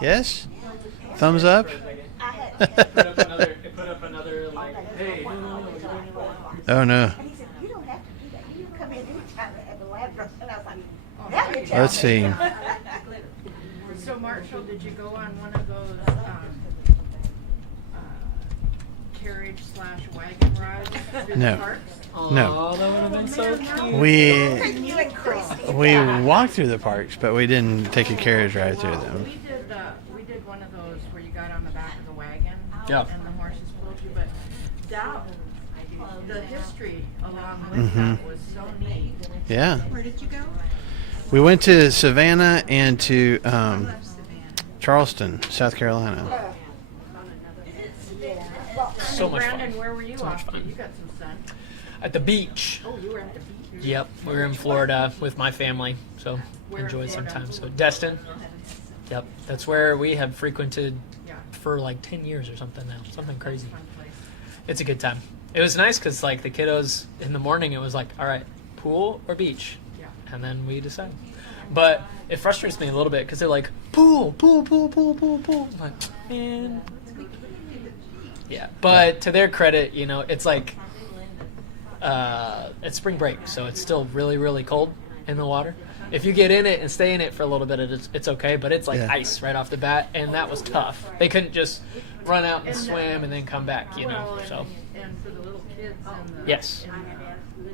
Yes? Thumbs up? Put up another like, hey, no, you're doing it wrong. Oh, no. And he said, you don't have to do that. You can come in anytime at the lab dress. And I was like, now you're telling Let's me. see. So Marshall, did you go on one of those carriage/wagon rides through No. the parks? No. Oh, that would have been so cute. You and Christy. We walked through the parks, but we didn't take a carriage ride through Well, them. we did one of those where you got on the back of the wagon Yeah. and the horses pulled you, but that, the history along with Mm-hmm. that was so neat. Yeah. Where did you go? We went to Savannah and to I love Savannah. Charleston, South Carolina. So much Brandon, fun. where were you So much off to? fun. You got some sun. At the beach. Oh, you were at the beach. Yep, we were in Florida with my family, so Where in enjoyed some Florida? time. So Destin. Yep, that's where we have frequented Yeah. for like 10 years or something now. Something crazy. Fun place. It's a good time. It was nice because like the kiddos in the morning, it was like, all right, pool or beach, Yeah. and then we decided. But it frustrates me a little bit because they're like pool, pool, pool, pool, pool, pool. I'm like, man. Yeah, but to their credit, you know, it's like it's spring break, so it's still really, really cold in the water. If you get in it and stay in it for a little bit, it's okay. But it's like Yeah. ice right off the bat, and that was tough. They couldn't just run out and swim and then come back, you know. Well, So and for the little kids in the, Yes. in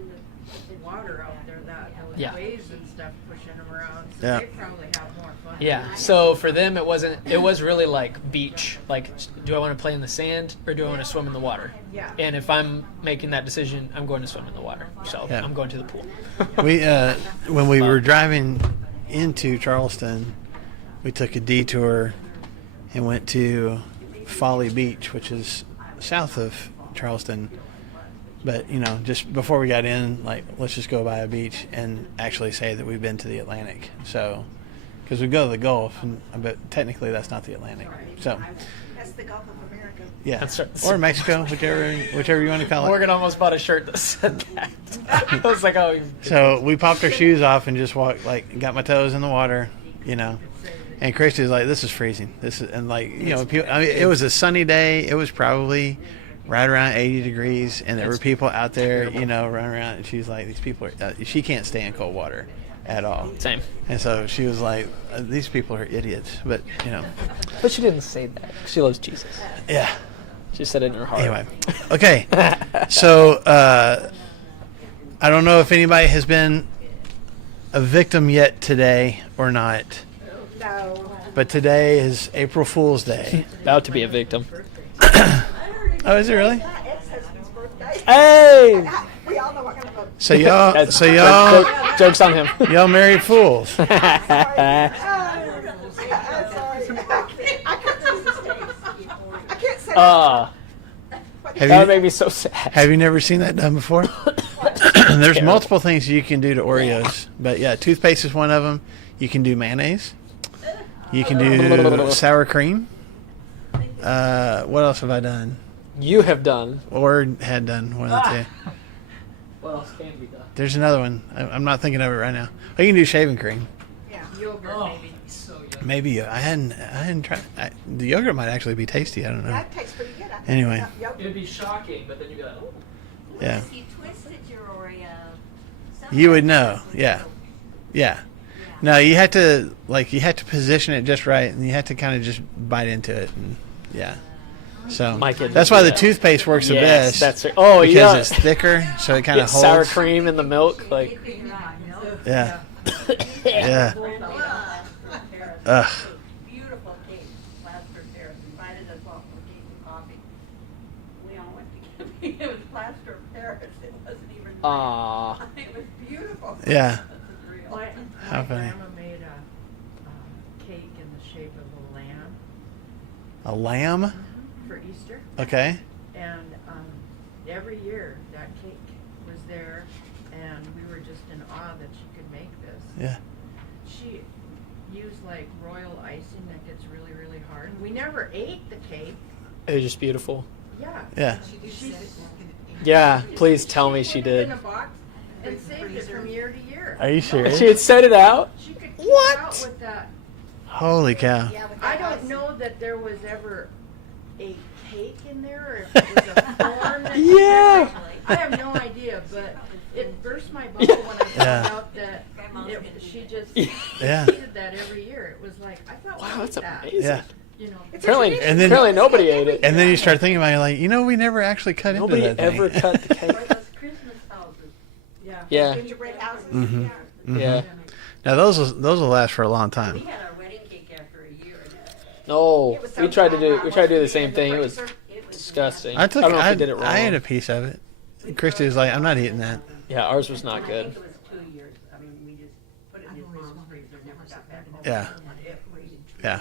the water out there, those Yeah. waves and stuff pushing them around, so Yeah. they probably have more fun. yeah, so for them, it was really like beach. Like, do I want to play in the sand or do I want to swim in the water? Yeah. And if I'm making that decision, I'm going to swim in the water. So Yeah. I'm going to the pool. We when we were driving into Charleston, we took a detour and went to Folly Beach, which is south of Charleston. But you know, just before we got in, like, let's just go by a beach and actually say that we've been to the Atlantic. So, because we go to the Gulf, but technically that's not the Atlantic. So, That's the Gulf of America. yeah, That's right. or Mexico, whichever you want to call it. Morgan almost bought a shirt that said that. I was like, oh. So we popped our shoes off and just walked, like, got my toes in the water, you know. And Christy was like, "This is freezing. And like, you know, people, I mean, it was a sunny day. It was probably right around 80 degrees, and there were people out there, you know, running around. And she's like, these people are. She can't stand cold water at all. Same. And so she was like, these people are idiots. But you know, But she didn't say that. She loves Jesus. yeah. She said it in her heart. Anyway, okay. So I don't know if anybody has been a victim yet today or not. No. But today is April Fool's Day. About to be a victim. Oh, is it really? My ex-husband's birthday. Hey! We all know what kind of a... So y'all, That's- so y'all, Joke's on him. y'all married fools. I'm sorry. I couldn't resist. I can't say Have That would you make me so sad. have you never seen that done before? There's multiple things you can do to Oreos, but yeah, toothpaste is one of them. You can do mayonnaise. You can do sour cream. What else have I done? You have done. Or had done one of the two. What else can be done? There's another one. I'm not thinking of it right now. Oh, you can do shaving cream. Yogurt, maybe. So yummy. Maybe I hadn't tried. The yogurt might actually be tasty. I don't know. that tastes pretty good. I think. Anyway. It'd be shocking, but then you'd be like, oh. Yeah. If you twisted your Oreo, You would know. Yeah. Yeah. No, you have to position it just right, and you have to kind of just bite into it, and yeah. So My kid that's would why do the that. toothpaste works the Yes, best. that's right. Oh, because yeah. it's thicker, so it kind Get of holds. sour cream in the milk, like. Yeah. Yeah. Ugh. beautiful cake, plaster Paris, invited us all for cake and coffee. We all went to get it was plaster of Paris, it wasn't even real. Aw. It was beautiful. Yeah. This is real. How My funny. grandma made a cake in the shape of a lamb A lamb. for Easter. Okay. And every year that cake was there, and we were just in awe that she could make this. Yeah. She used like royal icing that gets really, really hard. We never ate the cake. It was just beautiful. Yeah. Yeah. Yeah, please tell me she Put it in did. a box and saved it from year to year. Are you serious? She had set it out. She could keep What? it out with that. Holy cow. Yeah, with I that don't don't know that there was ever a cake in there, or if it was a form. That Yeah. I have no idea, but it burst my bubble when I found Yeah. out that she just Yeah. repeated that every year. It was like, I thought we Wow, ate that's that. amazing. Yeah. You know, It's a Apparently, tradition. And then- apparently nobody ate it. And then you start thinking about it, like, we never actually cut Nobody into that ever thing. cut the cake. Or those Christmas houses. yeah. Yeah. Gingerbread houses. Mhm. Mhm. Yeah. Now those will last for a long We time. had our wedding cake after a year. And No, It was we so tried to do dry. the same thing. It was it was disgusting. I took. don't know if I, we did it wrong. I ate a piece of it. Christy was like, "I'm not eating that." Yeah, ours was I not think good. it was 2 years. I mean, we just put it in his mom's freezer, never got back home. Yeah. Yeah. Yeah.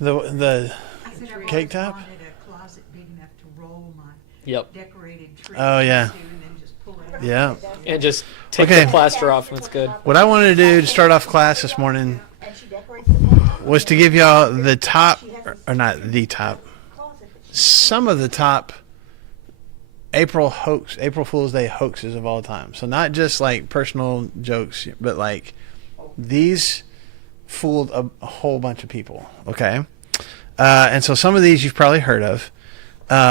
The I said I've Cake always top? wanted a closet big enough to roll my Yep. decorated tree Oh, yeah. into and then just pull it out. yeah. And just take Okay. the plaster off and it's good. What I wanted to do to start off class this morning And she decorates the whole was to give y'all the top, or not the top, closet. some of the top April Fool's Day hoaxes of all time. So not just like personal jokes, but like these fooled a whole bunch of people. Okay, and so some of these you've probably heard of.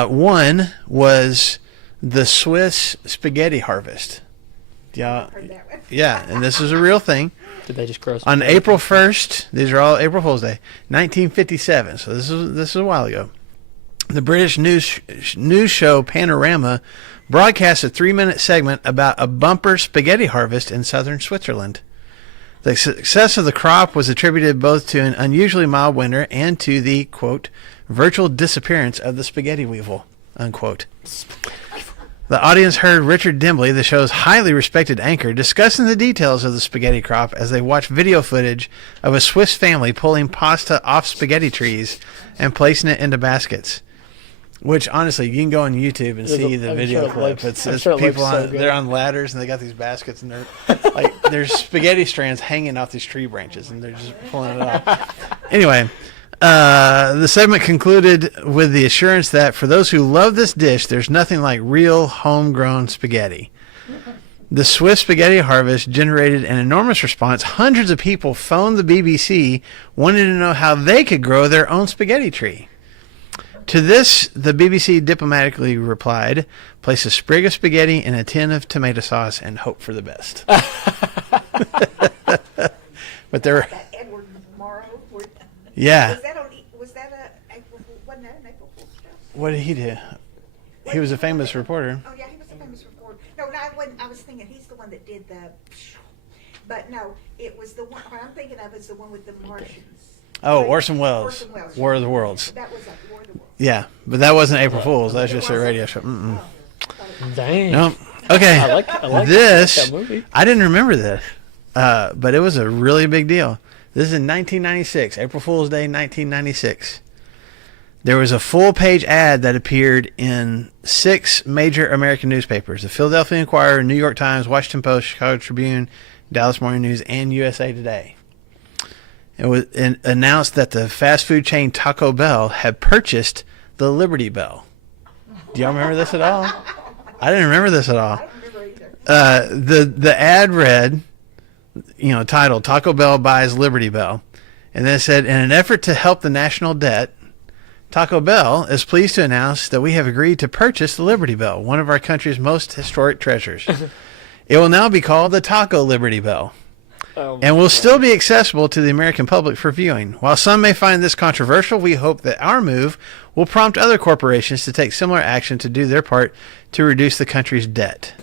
One was the Swiss spaghetti harvest. Yeah, Heard that one. yeah, and this is a real thing. Did they just grow some On cake? April 1st, these are all April Fool's Day, 1957. So this is a while ago. The British news show Panorama broadcast a 3-minute segment about a bumper spaghetti harvest in southern Switzerland. The success of the crop was attributed both to an unusually mild winter and to the, quote, virtual disappearance of the spaghetti weevil, unquote. The audience heard Richard Dimbley, the show's highly respected anchor, discussing the details of the spaghetti crop as they watched video footage of a Swiss family pulling pasta off spaghetti trees and placing it into baskets. Which, honestly, you can go on YouTube and see the I'm video sure it clip. looks- It's I'm sure it people looks so on, good. they're on ladders and they got these baskets and they're like there's spaghetti strands hanging off these tree branches and they're just pulling it off. Anyway, the segment concluded with the assurance that for those who love this dish, there's nothing like real homegrown spaghetti. The Swiss spaghetti harvest generated an enormous response. Hundreds of people phoned the BBC wanting to know how they could grow their own spaghetti tree. To this, the BBC diplomatically replied, place a sprig of spaghetti in a tin of tomato sauce and hope for the best. But there were, That Edward Morrow. yeah. Was that a April Fool? Wasn't that an April Fool's show? What did he do? He was a famous reporter. Oh yeah, he was a famous reporter. No, I wasn't. I was thinking he's the one that did the. But no, it was the one. What I'm thinking of is the one with the Martians. Oh, Orson Welles. Orson Welles. War of the Worlds. That was a War of the Worlds. Yeah, but that wasn't April Fool's. That was just a radio show. Mm-mm. Dang. No. Okay. I like this. that movie. I didn't remember this, but it was a really big deal. This is in 1996, April Fool's Day, 1996. There was a full-page ad that appeared in 6 major American newspapers: the Philadelphia Inquirer, New York Times, Washington Post, Chicago Tribune, Dallas Morning News, and USA Today. It was announced that the fast food chain Taco Bell had purchased the Liberty Bell. Do y'all remember this at all? I didn't remember this at all. I don't remember either. The ad read, titled Taco Bell buys Liberty Bell, and then it said, in an effort to help the national debt, Taco Bell is pleased to announce that we have agreed to purchase the Liberty Bell, one of our country's most historic treasures. It will now be called the Taco Liberty Bell, and will still be accessible to the American public for viewing. While some may find this controversial, we hope that our move will prompt other corporations to take similar action to do their part to reduce the country's debt.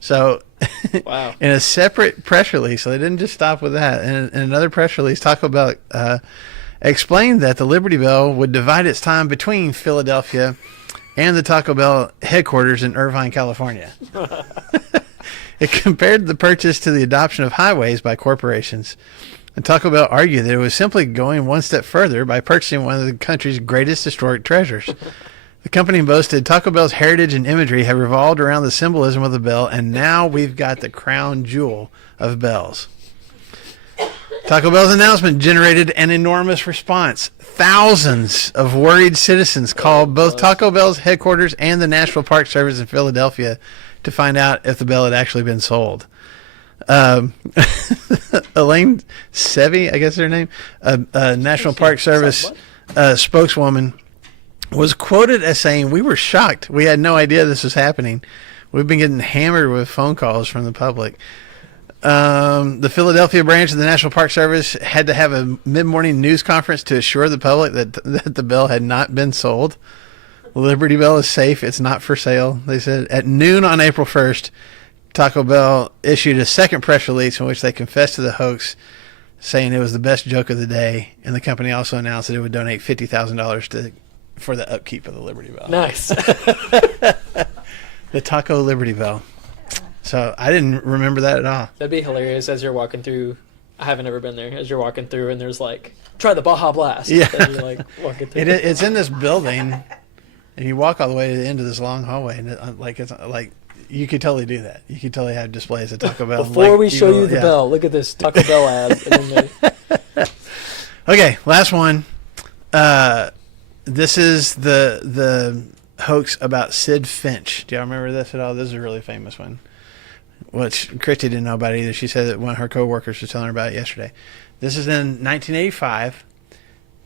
So, Wow. in a separate press release, so they didn't just stop with that. In another press release, Taco Bell explained that the Liberty Bell would divide its time between Philadelphia and the Taco Bell headquarters in Irvine, California. It compared the purchase to the adoption of highways by corporations. And Taco Bell argued that it was simply going one step further by purchasing one of the country's greatest historic treasures. The company boasted Taco Bell's heritage and imagery have revolved around the symbolism of the bell, and now we've got the crown jewel of bells. Taco Bell's announcement generated an enormous response. Thousands of worried citizens called both Taco Bell's headquarters and the National Park Service in Philadelphia to find out if the bell had actually been sold. Elaine Sevy, I guess is her name, a National Park Service spokeswoman, was quoted as saying, "We were shocked. We had no idea this was happening. We've been getting hammered with phone calls from the public." The Philadelphia branch of the National Park Service had to have a mid-morning news conference to assure the public that the bell had not been sold. Liberty Bell is safe. It's not for sale, they said. At noon on April 1st, Taco Bell issued a second press release in which they confessed to the hoax, saying it was the best joke of the day, and the company also announced that it would donate $50,000 for the upkeep of the Liberty Bell. Nice. The Taco Liberty Bell. So I didn't remember that at all. That'd be hilarious as you're walking through. I haven't ever been there. As you're walking through, and there's like, try the Baja Blast. Yeah. And you're like walking through. It's in this building, and you walk all the way to the end of this long hallway, and it's like you could totally do that. You could totally have displays at Taco Bell. Before we show you the yeah. bell, look at this Taco Bell ad. And then Okay, last one. This is the hoax about Sid Finch. Do y'all remember this at all? This is a really famous one, which Christy didn't know about either. She said that one of her coworkers was telling her about it yesterday. This is in 1985.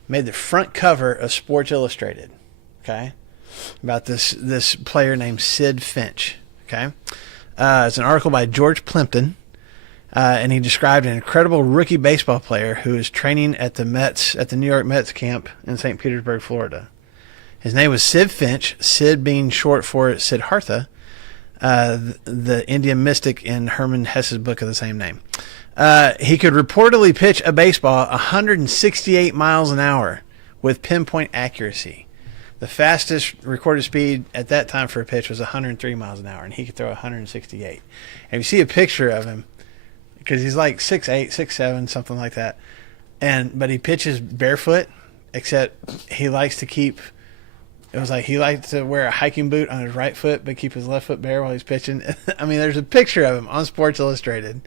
Made the front cover of Sports Illustrated. Okay, about this player named Sid Finch. Okay, it's an article by George Plimpton, and he described an incredible rookie baseball player who is training at the New York Mets camp in St. Petersburg, Florida. His name was Sid Finch, Sid being short for Siddhartha, the Indian mystic in Hermann Hesse's book of the same name. He could reportedly pitch a baseball 168 miles an hour with pinpoint accuracy. The fastest recorded speed at that time for a pitch was 103 miles an hour, and he could throw 168. And you see a picture of him, because he's like 6'8", 6'7", something like that. But he pitches barefoot, except he likes to keep... It was like he liked to wear a hiking boot on his right foot, but keep his left foot bare while he's pitching. I mean, there's a picture of him on Sports Illustrated.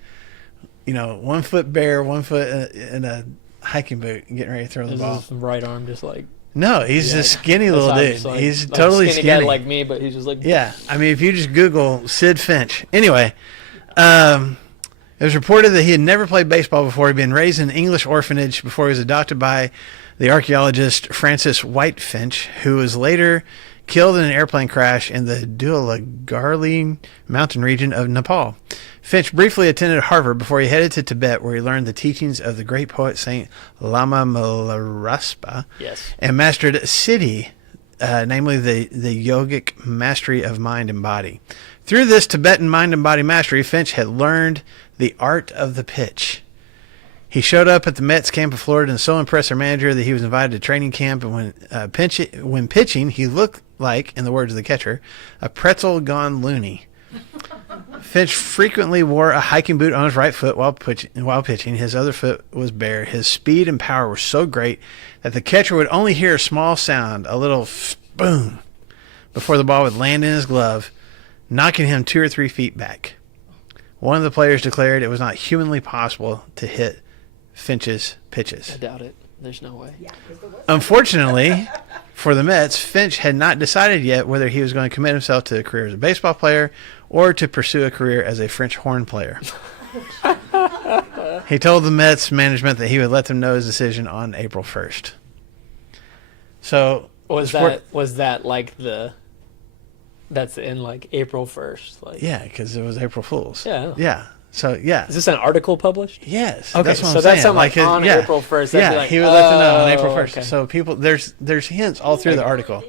1 foot bare, 1 foot in a hiking boot, getting ready to throw the ball. his right arm just like. No, he's a skinny little dude. Just, like, He's like totally skinny skinny. guy like me, but he's just like. Yeah, I mean, if you just Google Sid Finch. Anyway, it was reported that he had never played baseball before. He'd been raised in an English orphanage before he was adopted by the archaeologist Francis White Finch, who was later killed in an airplane crash in the Dhaulagiri mountain region of Nepal. Finch briefly attended Harvard before he headed to Tibet, where he learned the teachings of the great poet Saint Lama Milarepa, Yes. and mastered Siddhi, namely the yogic mastery of mind and body. Through this Tibetan mind and body mastery, Finch had learned the art of the pitch. He showed up at the Mets camp in Florida and so impressed their manager that he was invited to training camp. And when pitching, he looked like, in the words of the catcher, a pretzel gone loony. Finch frequently wore a hiking boot on his right foot while pitching. His other foot was bare. His speed and power were so great that the catcher would only hear a small sound, a little boom, before the ball would land in his glove, knocking him 2 or 3 feet back. One of the players declared it was not humanly possible to hit Finch's pitches. I doubt it. There's no way. Unfortunately for the Mets, Finch had not decided yet whether he was going to commit himself to a career as a baseball player or to pursue a career as a French horn player. He told the Mets management that he would let them know his decision on April 1st. So Was that like that's in like April 1st? Like. Yeah, because it was April Fool's. Yeah. Yeah. So yeah. Is this an article published? Yes. Okay, that's what so I'm that's saying. something like on yeah. April 1st. Yeah, That'd be like, he would let them know on April oh, 1st. okay. So people, there's hints all through the article.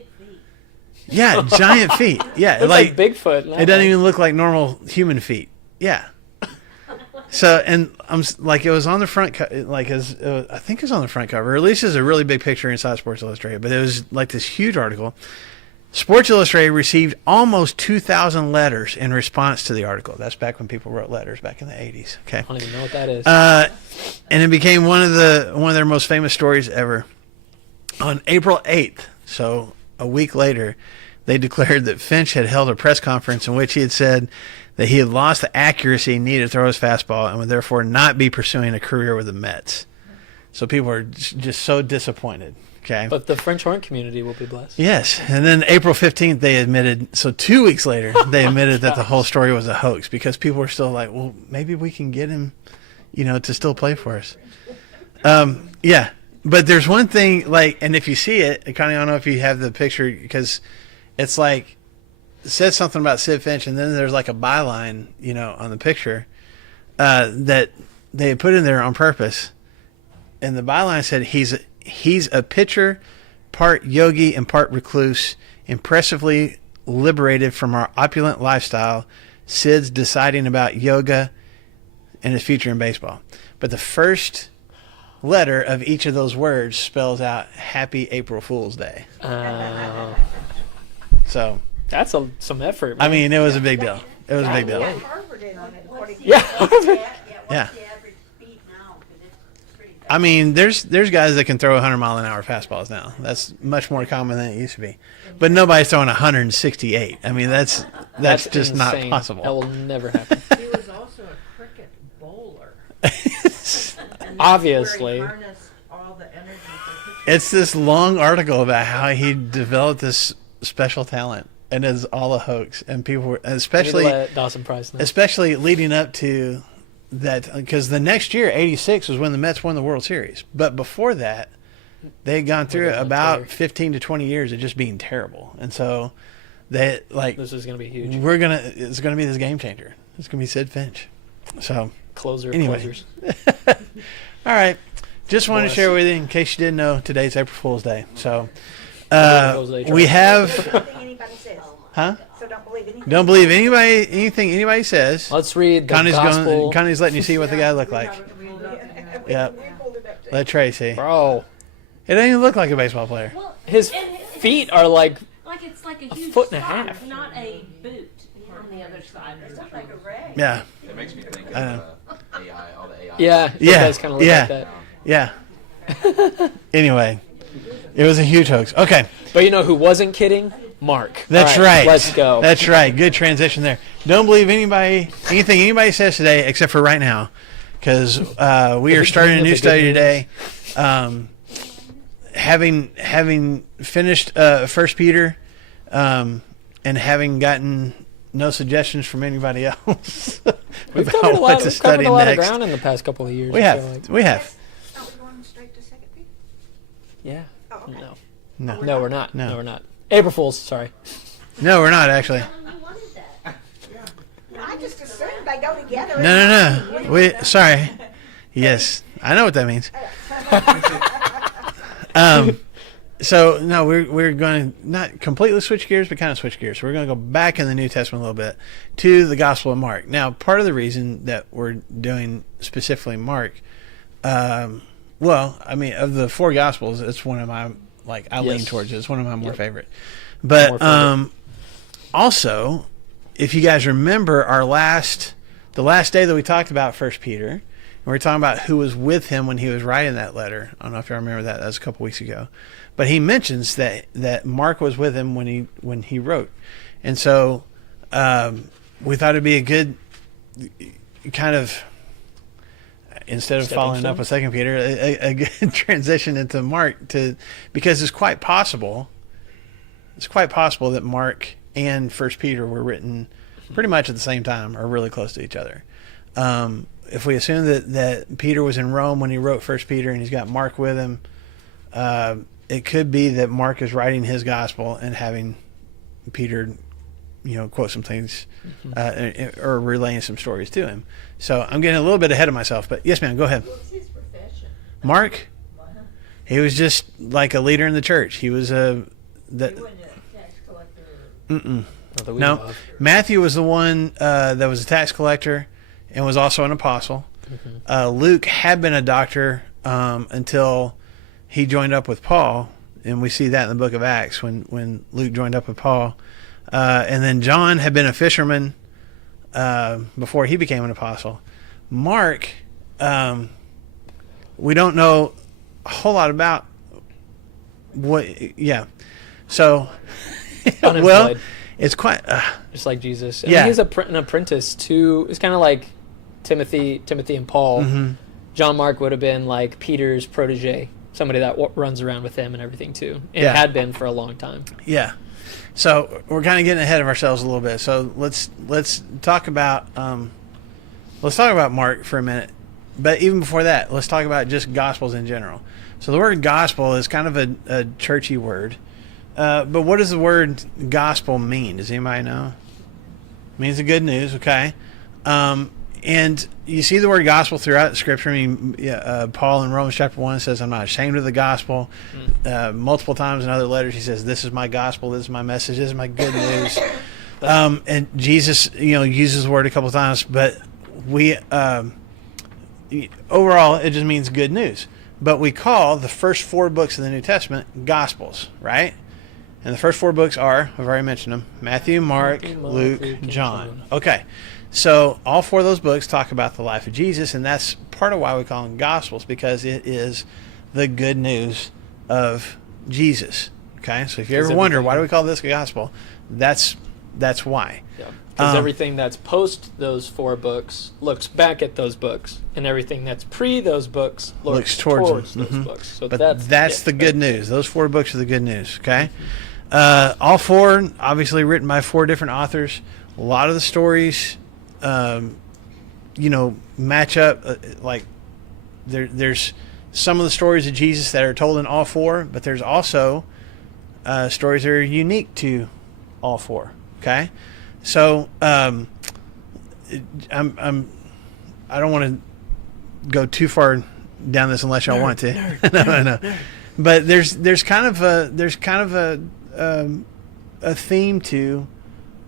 Yeah, giant feet. Yeah, Looks like Bigfoot. It doesn't even look like normal human feet. Yeah. So, and like, it was on the front, I think it was on the front cover. Or at least there's a really big picture inside Sports Illustrated. But it was like this huge article. Sports Illustrated received almost 2,000 letters in response to the article. That's back when people wrote letters back in the 80s. Okay. I don't even know what that is. And it became one of their most famous stories ever. On April 8th, so a week later, they declared that Finch had held a press conference in which he had said that he had lost the accuracy needed to throw his fastball and would therefore not be pursuing a career with the Mets. So people are just so disappointed. Okay. But the French horn community will be blessed. Yes, and then April 15th they admitted. So 2 weeks later they admitted that the whole story was a hoax because people were still like, well, maybe we can get him, to still play for us. Yeah, but there's one thing and if you see it, Connie, I don't know if you have the picture because it's like it says something about Sid Finch, and then there's like a byline, on the picture that they had put in there on purpose, and the byline said he's a pitcher, part yogi and part recluse, impressively liberated from our opulent lifestyle. Sid's deciding about yoga and his future in baseball. But the first letter of each of those words spells out Happy April Fool's Day. So That's some effort, I man. mean, it was a big deal. It was a big deal. Yeah, Harvard in on it, according to Yeah. What's the Yeah. average speed now? 'Cause it's pretty fast. I mean, there's guys that can throw 100-mile-an-hour fastballs now. That's much more common than it used to be. But nobody's throwing 168. I mean, that's just not insane. possible. That will never happen. He was also a cricket bowler. And Obviously. Where he harnessed all the energy for pitching. It's this long article about how he developed this special talent, and it's all a hoax. And people were, We need to especially let Dawson Price know. leading up to that, because the next year, '86, was when the Mets won the World Series. But before that, they had gone through Were they on about tear? 15 to 20 years of just being terrible, and so they This is going to be huge. it's gonna be this game changer. It's gonna be Sid Finch. So Closer, anyway. closers. all right, just wanted to Bless. share with you in case you didn't know today's April Fool's Day. So Fool's Day, we Charlie. have, anything anybody says. huh? So don't believe anything. Don't believe anything anybody says. Let's read the Connie's gospel. Connie's letting you see what the guy looked like. Yeah. We pulled it up to Let Tracy. Bro, It doesn't even look like a baseball player. Well, his and it's feet are like it's like a huge foot and a sock, half. not a boot on the other side. It looks like a rag. Yeah. It makes me think of I know. AI, all the AI. yeah, it Yeah, does kind of look yeah. like that. Yeah. Anyway, it was a huge hoax. Okay, But you know who wasn't kidding? Mark. that's All right. Let's go. That's right. Good transition there. Don't believe anything anybody says today, except for right now, because we are starting a new study today. Having finished 1 Peter, and having gotten no suggestions from anybody else We've about covered a what lot, to we've study covered a lot of next. ground in the past couple of years. We I feel have. like. We have. Are we going straight to second Peter? Yeah. Oh, okay. No. No. No, we're not. No. No, we're not. April Fools. Sorry. No, we're not actually. You wanted that. I just assumed they go together. No. We sorry. Yes, I know what that means. So no, we're going to not completely switch gears, but kind of switch gears. So we're going to go back in the New Testament a little bit to the Gospel of Mark. Now, part of the reason that we're doing specifically Mark, well, I mean, of the four Gospels, it's one of my I lean Yes. towards it. It's one of my more Yep. favorite. But More favorite. also, if you guys remember the last day that we talked about 1 Peter, and we were talking about who was with him when he was writing that letter. I don't know if you remember that. That was a couple weeks ago. But he mentions that Mark was with him when he wrote. And so we thought it'd be a good kind of, instead of Stepping following up stone? with 2 Peter, a good transition into Mark, because it's quite possible that Mark and 1 Peter were written pretty much at the same time or really close to each other. If we assume that Peter was in Rome when he wrote 1 Peter and he's got Mark with him, it could be that Mark is writing his gospel and having Peter, quote some things or relaying some stories to him. So I'm getting a little bit ahead of myself, but yes, ma'am, go ahead. What's his profession? Mark, he was just like a leader in the church. He was He wasn't a tax collector. Mm-mm. Not that we No, know of. Matthew was the one that was a tax collector and was also an apostle. Luke had been a doctor until he joined up with Paul, and we see that in the book of Acts when Luke joined up with Paul. And then John had been a fisherman before he became an apostle. Mark, we don't know a whole lot about what. Yeah, so well, Unemployed. it's quite. Just like Jesus. Yeah. And he's an apprentice to. It's kind of like Timothy and Paul. Mhm. John Mark would have been like Peter's protege, somebody that runs around with him and everything too. And Yeah. had been for a long time. Yeah. So we're kind of getting ahead of ourselves a little bit. So let's talk about Mark for a minute. But even before that, let's talk about just gospels in general. So the word gospel is kind of a churchy word. But what does the word gospel mean? Does anybody know? It means the good news, okay? And you see the word gospel throughout Scripture. I mean, Paul in Romans chapter 1 says, I'm not ashamed of the gospel. Multiple times in other letters he says, this is my gospel, this is my message, this is my good news. And Jesus, uses the word a couple of times, but we overall it just means good news. But we call the first 4 books of the New Testament gospels, right? And the first 4 books are, I've already mentioned them, Matthew, Mark, Luke, John. Okay. So all 4 of those books talk about the life of Jesus, and that's part of why we call them gospels, because it is the good news of Jesus. Okay? So if you ever wonder, why do we call this a gospel? That's why. Yeah. Because everything that's post those 4 books looks back at those books, and everything that's pre those books looks towards those books. So but that's the good news. Those 4 books are the good news. Okay? All 4, obviously written by 4 different authors. A lot of the stories match up. Like there's some of the stories of Jesus that are told in all 4, but there's also stories that are unique to all 4. Okay, so I don't want to go too far down this unless y'all want to. No. But there's kind of a theme to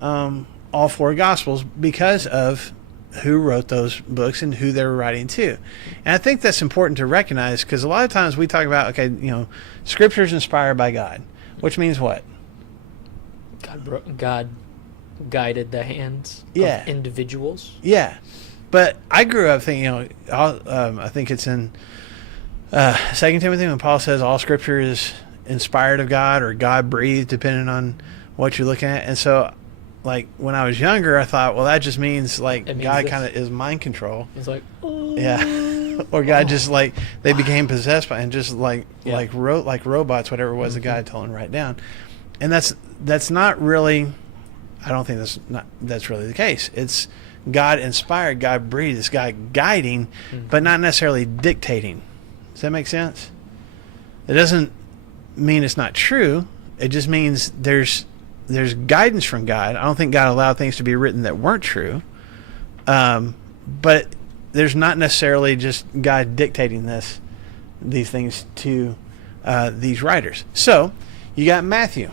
all 4 gospels because of who wrote those books and who they were writing to. And I think that's important to recognize, because a lot of times we talk about, Scripture is inspired by God, which means what? God guided the hands of individuals. Yeah. But I grew up thinking, I think it's in 2 Timothy when Paul says all Scripture is inspired of God or God breathed, depending on what you're looking at. And so, like, when I was younger, I thought, well, that just means God kind of is mind control. It's like, yeah, or God just they became possessed by and just wrote like robots, whatever it was the guy told him to write down. And that's not really. I don't think that's really the case. It's God inspired, God breathed. It's God guiding, but not necessarily dictating. Does that make sense? It doesn't mean it's not true. It just means there's guidance from God. I don't think God allowed things to be written that weren't true. But there's not necessarily just God dictating these things to these writers. So you got Matthew.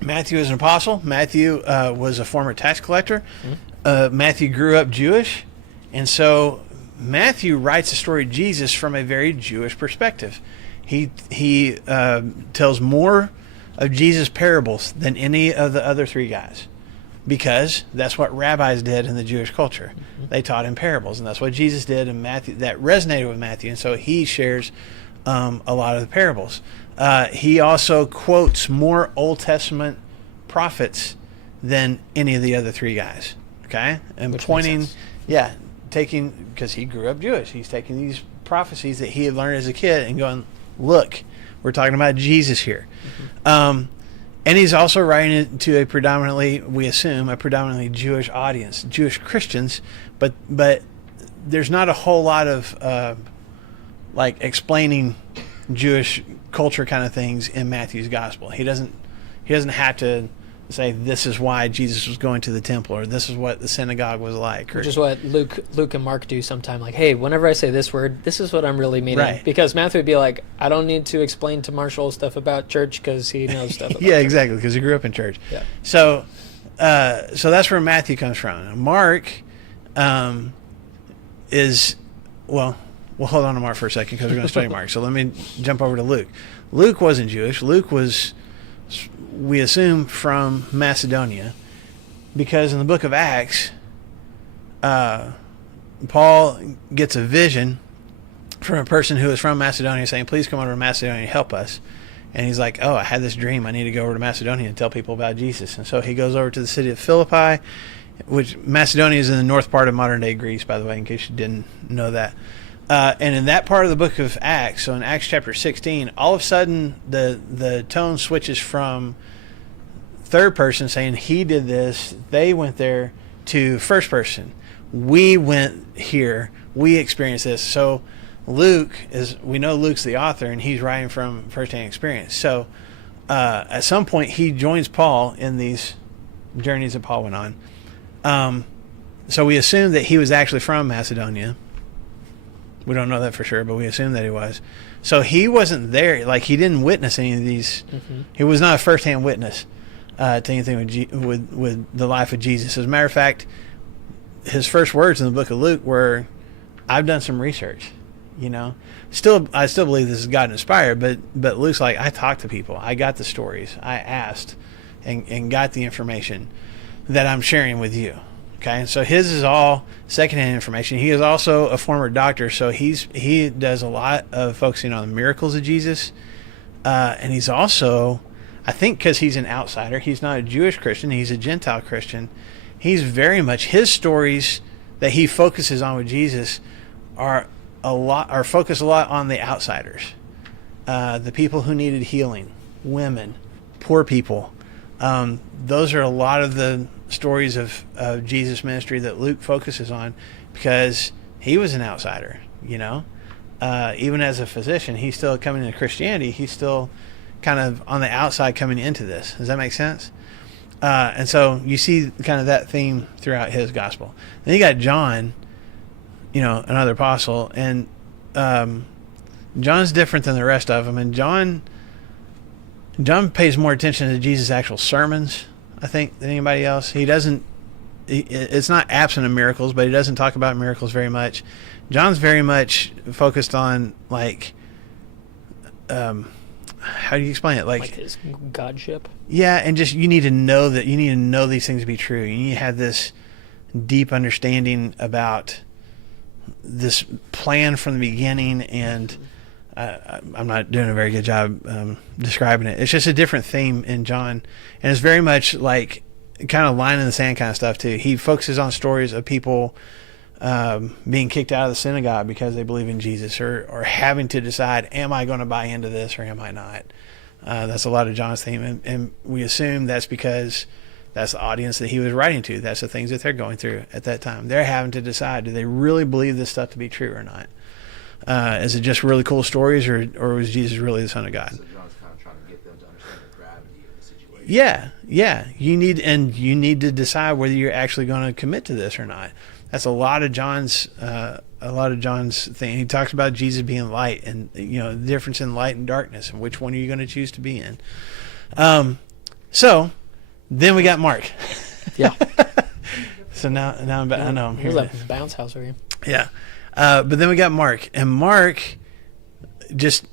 Matthew is an apostle. Matthew was a former tax collector. Matthew grew up Jewish. And so Matthew writes the story of Jesus from a very Jewish perspective. He tells more of Jesus' parables than any of the other 3 guys, because that's what rabbis did in the Jewish culture. They taught in parables, and that's what Jesus did in Matthew. That resonated with Matthew, and so he shares a lot of the parables. He also quotes more Old Testament prophets than any of the other 3 guys. Okay, and which pointing, because he grew up Jewish. He's taking these prophecies that he had learned as a kid and going, look, we're talking about Jesus here. And he's also writing it to we assume, a predominantly Jewish audience, Jewish Christians, but there's not a whole lot of explaining Jewish culture kind of things in Matthew's gospel. He doesn't have to say this is why Jesus was going to the temple, or this is what the synagogue was like, which is what Luke and Mark do sometime. Like, hey, whenever I say this word, this is what I'm really meaning. Right. Because Matthew would be like, I don't need to explain to Marshall stuff about church because he knows stuff about yeah, church. exactly, because he grew up in church. Yeah. So that's where Matthew comes from. Mark is, well, we'll hold on to Mark for a second because we're going to study Mark. So let me jump over to Luke. Luke wasn't Jewish. Luke was, we assume, from Macedonia, because in the book of Acts, Paul gets a vision from a person who is from Macedonia saying, please come over to Macedonia and help us. And he's like, oh, I had this dream. I need to go over to Macedonia and tell people about Jesus. And so he goes over to the city of Philippi, which Macedonia is in the north part of modern-day Greece, by the way, in case you didn't know that. And in that part of the book of Acts, so in Acts chapter 16, all of a sudden the tone switches from third person saying he did this, they went there, to first person. We went here, we experienced this. So we know Luke's the author, and he's writing from firsthand experience. So at some point he joins Paul in these journeys that Paul went on. So we assume that he was actually from Macedonia. We don't know that for sure, but we assume that he was. So he wasn't there. Like, he didn't witness any of these. Mm-hmm. He was not a first-hand witness to anything with the life of Jesus. As a matter of fact, his first words in the book of Luke were, "I've done some research." You know, I still believe this is God inspired, but Luke's like, I talked to people, I got the stories, I asked, and got the information that I'm sharing with you. Okay, so his is all secondhand information. He is also a former doctor, so he does a lot of focusing on the miracles of Jesus, and he's also, I think, because he's an outsider, he's not a Jewish Christian, he's a Gentile Christian. He's very much, his stories that he focuses on with Jesus are focused a lot on the outsiders, the people who needed healing, women, poor people. Those are a lot of the stories of Jesus' ministry that Luke focuses on, because he was an outsider, you know. Even as a physician, he's still coming into Christianity. He's still kind of on the outside coming into this. Does that make sense? And so you see kind of that theme throughout his gospel. Then you got John, you know, another apostle, and John's different than the rest of them. And John pays more attention to Jesus' actual sermons, I think, than anybody else. He doesn't. It's not absent of miracles, but he doesn't talk about miracles very much. John's very much focused on, like, how do you explain it? Like his godship. Yeah, and just you need to know these things to be true. You need to have this deep understanding about this plan from the beginning, and I'm not doing a very good job describing it. It's just a different theme in John, and it's very much like kind of line in the sand kind of stuff too. He focuses on stories of people being kicked out of the synagogue because they believe in Jesus, or having to decide, am I going to buy into this or am I not? That's a lot of John's theme, and we assume that's because that's the audience that he was writing to. That's the things that they're going through at that time. They're having to decide, do they really believe this stuff to be true or not? Is it just really cool stories, or was Jesus really the Son of God? So John's kind of trying to get them to understand the gravity of the situation. Yeah. You need to decide whether you're actually going to commit to this or not. That's a lot of John's thing. He talks about Jesus being light, and you know the difference in light and darkness, and which one are you going to choose to be in. So then we got Mark. Yeah. So now I'm back. I know I'm It here. was like bounce house over here. Yeah. But then we got Mark, and Mark, just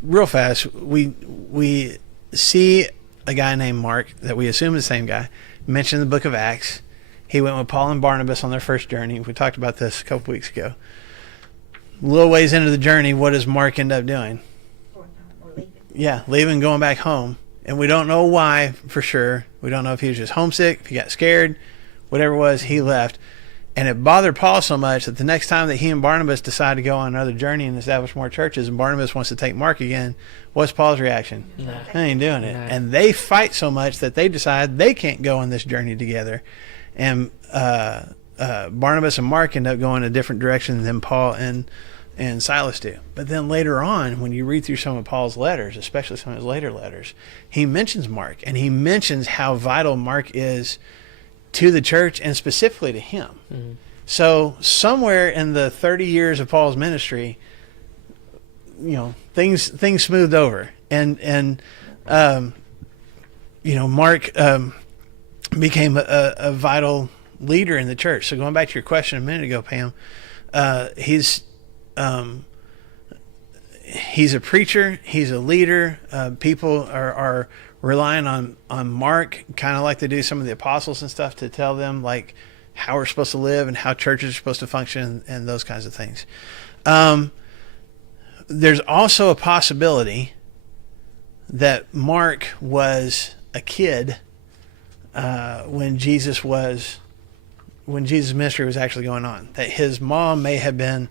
real fast, we see a guy named Mark that we assume is the same guy, mentioned in the book of Acts. He went with Paul and Barnabas on their first journey. We talked about this a couple weeks ago. A little ways into the journey, what does Mark end up doing? Or leaving. Yeah, leaving, going back home. And we don't know why for sure. We don't know if he was just homesick, if he got scared, whatever it was, he left. And it bothered Paul so much that the next time that he and Barnabas decide to go on another journey and establish more churches, and Barnabas wants to take Mark again, what's Paul's reaction? No. I ain't doing it. No. And they fight so much that they decide they can't go on this journey together. And Barnabas and Mark end up going a different direction than Paul and Silas do. But then later on, when you read through some of Paul's letters, especially some of his later letters, he mentions Mark, and he mentions how vital Mark is to the church and specifically to him. Mm-hmm. So somewhere in the 30 years of Paul's ministry, you know, things smoothed over, and you know, Mark became a vital leader in the church. So going back to your question a minute ago, Pam, he's a preacher, he's a leader. People are relying on Mark, kind of like they do some of the apostles and stuff, to tell them like how we're supposed to live and how churches are supposed to function and those kinds of things. There's also a possibility that Mark was a kid when Jesus' ministry was actually going on. That his mom may have been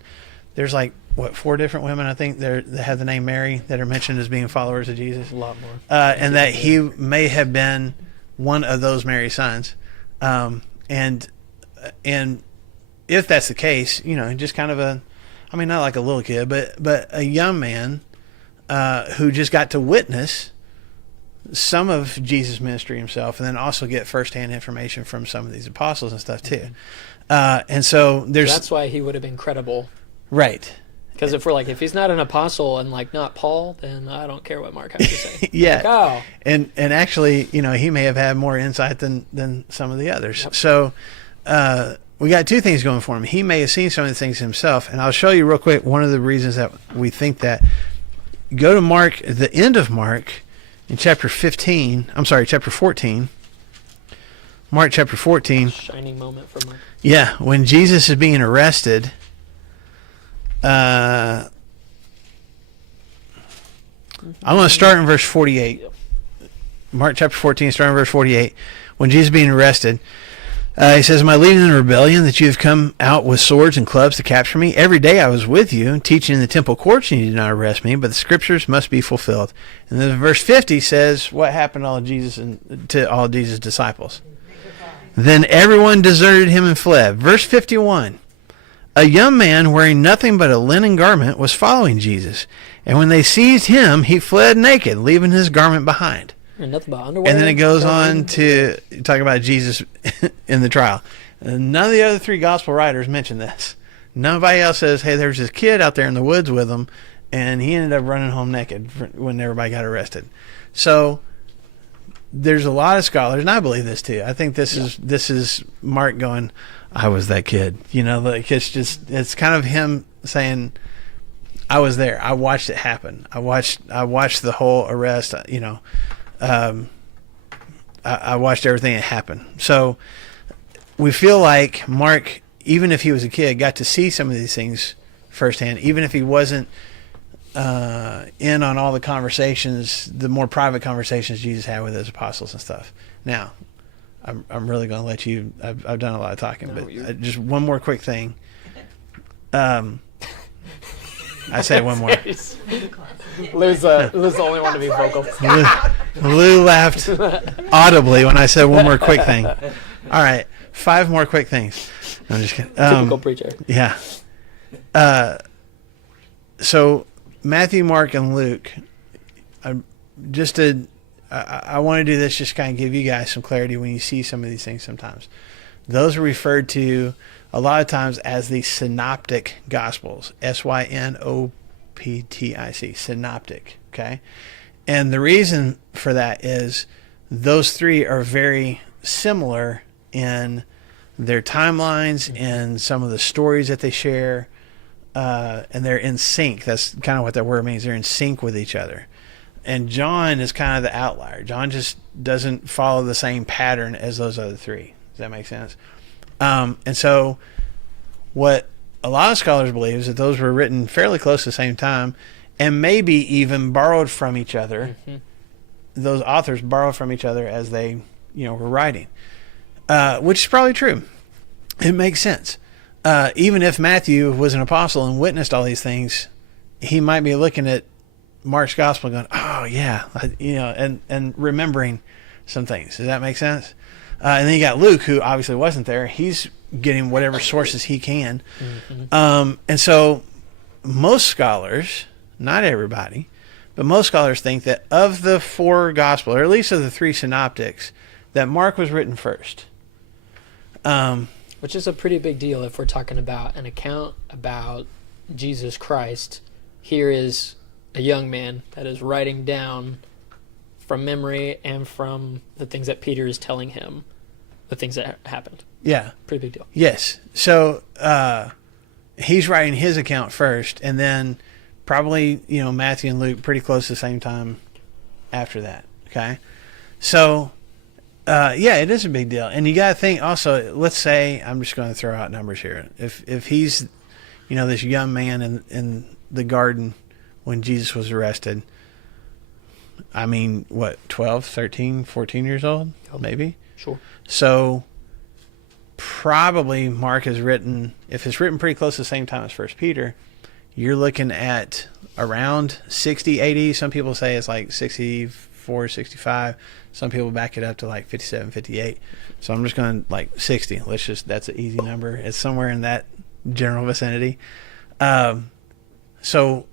there's like, what, 4 different women, I think, that have the name Mary that are mentioned as being followers of Jesus. A lot more. And that he may have been one of those Mary's sons. And if that's the case, just kind of not like a little kid, but a young man who just got to witness some of Jesus' ministry himself, and then also get firsthand information from some of these apostles and stuff too. And so That's why he would have been credible. Right. Because if he's not an apostle and not Paul, then I don't care what Mark has to say. Yeah. Oh. And actually, he may have had more insight than some of the others. Yep. So we got 2 things going for him. He may have seen some of the things himself, and I'll show you real quick one of the reasons that we think that. Go to Mark, the end of Mark, in chapter 14. Mark chapter 14. Shining moment for Mark. Yeah, when Jesus is being arrested. I'm going to start in verse 48. Mark chapter 14, starting in verse 48. When Jesus is being arrested, he says, "Am I leading in rebellion that you have come out with swords and clubs to capture me? Every day I was with you, teaching in the temple courts, and you did not arrest me, but the scriptures must be fulfilled." And then verse 50 says, what happened to all Jesus' disciples? "Then everyone deserted him and fled." Verse 51. "A young man wearing nothing but a linen garment was following Jesus. And when they seized him, he fled naked, leaving his garment behind." And nothing but underwear. And then it goes on to talk about Jesus in the trial. And none of the other 3 gospel writers mention this. Nobody else says, hey, there's this kid out there in the woods with him, and he ended up running home naked when everybody got arrested. So there's a lot of scholars, and I believe this too. I think this is Mark going, I was that kid. It's kind of him saying, I was there. I watched it happen. I watched the whole arrest. I watched everything that happened. So we feel like Mark, even if he was a kid, got to see some of these things firsthand, even if he wasn't in on all the conversations, the more private conversations Jesus had with his apostles and stuff. Now, I'm really going to let you. I've done a lot of talking, but just one more quick thing. I say one more. Lou's the only one to be vocal. Lou laughed audibly when I said one more quick thing. All right, 5 more quick things. No, I'm just kidding. Typical preacher. Yeah. So Matthew, Mark, and Luke. I want to do this just kind of give you guys some clarity when you see some of these things sometimes. Those are referred to a lot of times as the synoptic gospels. Synoptic. Synoptic. Okay? And the reason for that is those 3 are very similar in their timelines and some of the stories that they share, and they're in sync. That's kind of what that word means. They're in sync with each other. And John is kind of the outlier. John just doesn't follow the same pattern as those other 3. Does that make sense? And so what a lot of scholars believe is that those were written fairly close to the same time and maybe even borrowed from each other. Mm-hmm. Those authors borrowed from each other as they were writing, which is probably true. It makes sense. Even if Matthew was an apostle and witnessed all these things, he might be looking at Mark's gospel going, oh yeah, and remembering some things. Does that make sense? And then you got Luke, who obviously wasn't there. He's getting whatever sources he can. Mm-hmm. And so most scholars, not everybody, but most scholars think that of the 4 gospels, or at least of the 3 synoptics, that Mark was written first. Which is a pretty big deal if we're talking about an account about Jesus Christ. Here is a young man that is writing down from memory and from the things that Peter is telling him, the things that happened. Yeah. Pretty big deal. Yes. So he's writing his account first, and then probably, Matthew and Luke pretty close to the same time after that. Okay? So, it is a big deal. And you got to think also, let's say, I'm just going to throw out numbers here. If he's, this young man in the garden when Jesus was arrested, 12, 13, 14 years old, maybe? Sure. So probably Mark is written, if it's written pretty close to the same time as 1 Peter, you're looking at around 60 AD. Some people say it's like 64, 65. Some people back it up to like 57, 58. So I'm just going like 60. That's an easy number. It's somewhere in that general vicinity. So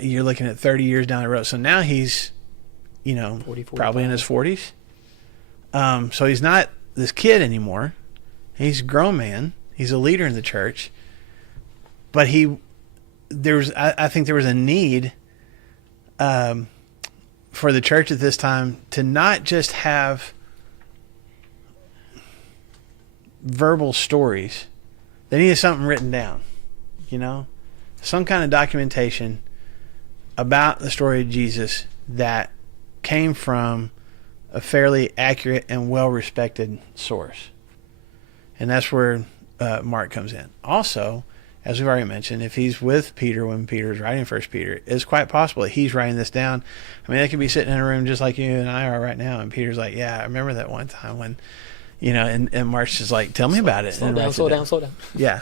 you're looking at 30 years down the road. So now he's, 40, probably in his 40s. So he's not this kid anymore. He's a grown man. He's a leader in the church. But I think there was a need for the church at this time to not just have verbal stories. They needed something written down, some kind of documentation about the story of Jesus that came from a fairly accurate and well-respected source. And that's where Mark comes in. Also, as we've already mentioned, if he's with Peter when Peter's writing 1 Peter, it's quite possible that he's writing this down. I mean, they could be sitting in a room just like you and I are right now, and Peter's like, yeah, I remember that one time when, and Mark's just like, tell me about it. Slow down. Yeah.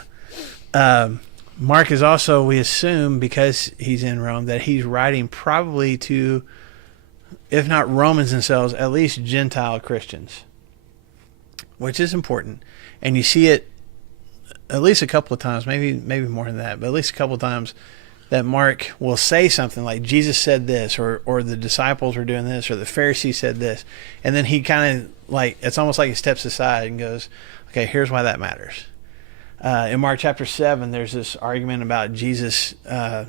Mark is also, we assume, because he's in Rome, that he's writing probably to, if not Romans themselves, at least Gentile Christians, which is important. And you see it at least a couple of times, maybe more than that, but at least a couple of times that Mark will say something like Jesus said this, or the disciples were doing this, or the Pharisees said this. And then he kind of it's almost like he steps aside and goes, okay, here's why that matters. In Mark chapter 7, there's this argument about Jesus. The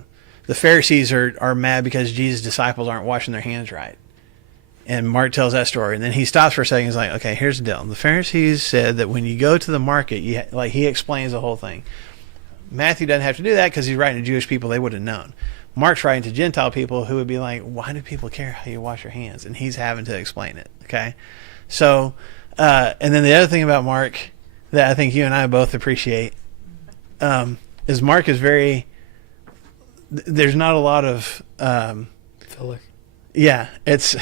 Pharisees are mad because Jesus' disciples aren't washing their hands right. And Mark tells that story, and then he stops for a second. He's like, okay, here's the deal. The Pharisees said that when you go to the market, he explains the whole thing. Matthew doesn't have to do that because he's writing to Jewish people. They would have known. Mark's writing to Gentile people who would be like, why do people care how you wash your hands? And he's having to explain it, okay? So, and then the other thing about Mark that I think you and I both appreciate is Mark is there's not a lot of filler. Yeah, it's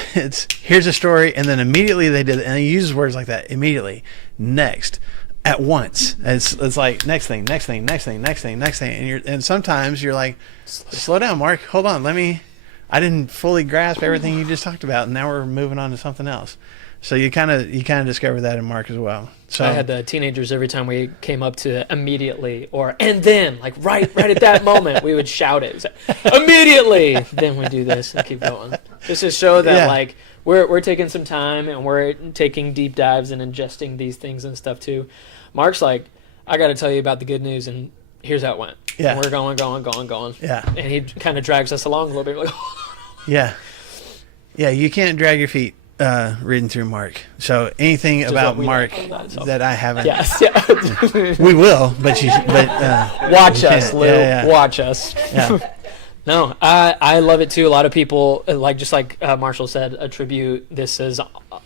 here's a story, and then immediately they did it, and he uses words like that. Immediately, next, at once. It's like next thing, and sometimes you're like, slow down, Mark. Hold on, I didn't fully grasp everything you just talked about, and now we're moving on to something else. So you kind of discover that in Mark as well. So I had teenagers every time we came up to immediately or and then, like right at that moment, we would shout it. Like, immediately! Then we do this and keep going. Just to show that we're taking some time and we're taking deep dives and ingesting these things and stuff too. Mark's like, I got to tell you about the good news, and here's how it went. Yeah. And we're going. Yeah. And he kind of drags us along a little bit. Like, yeah. Yeah, you can't drag your feet reading through Mark. So anything about Mark that I haven't, yes, yeah. we will, but watch us, Lou. Yeah. Watch us. Yeah. No, I love it too. A lot of people, just like Marshall said, attribute this as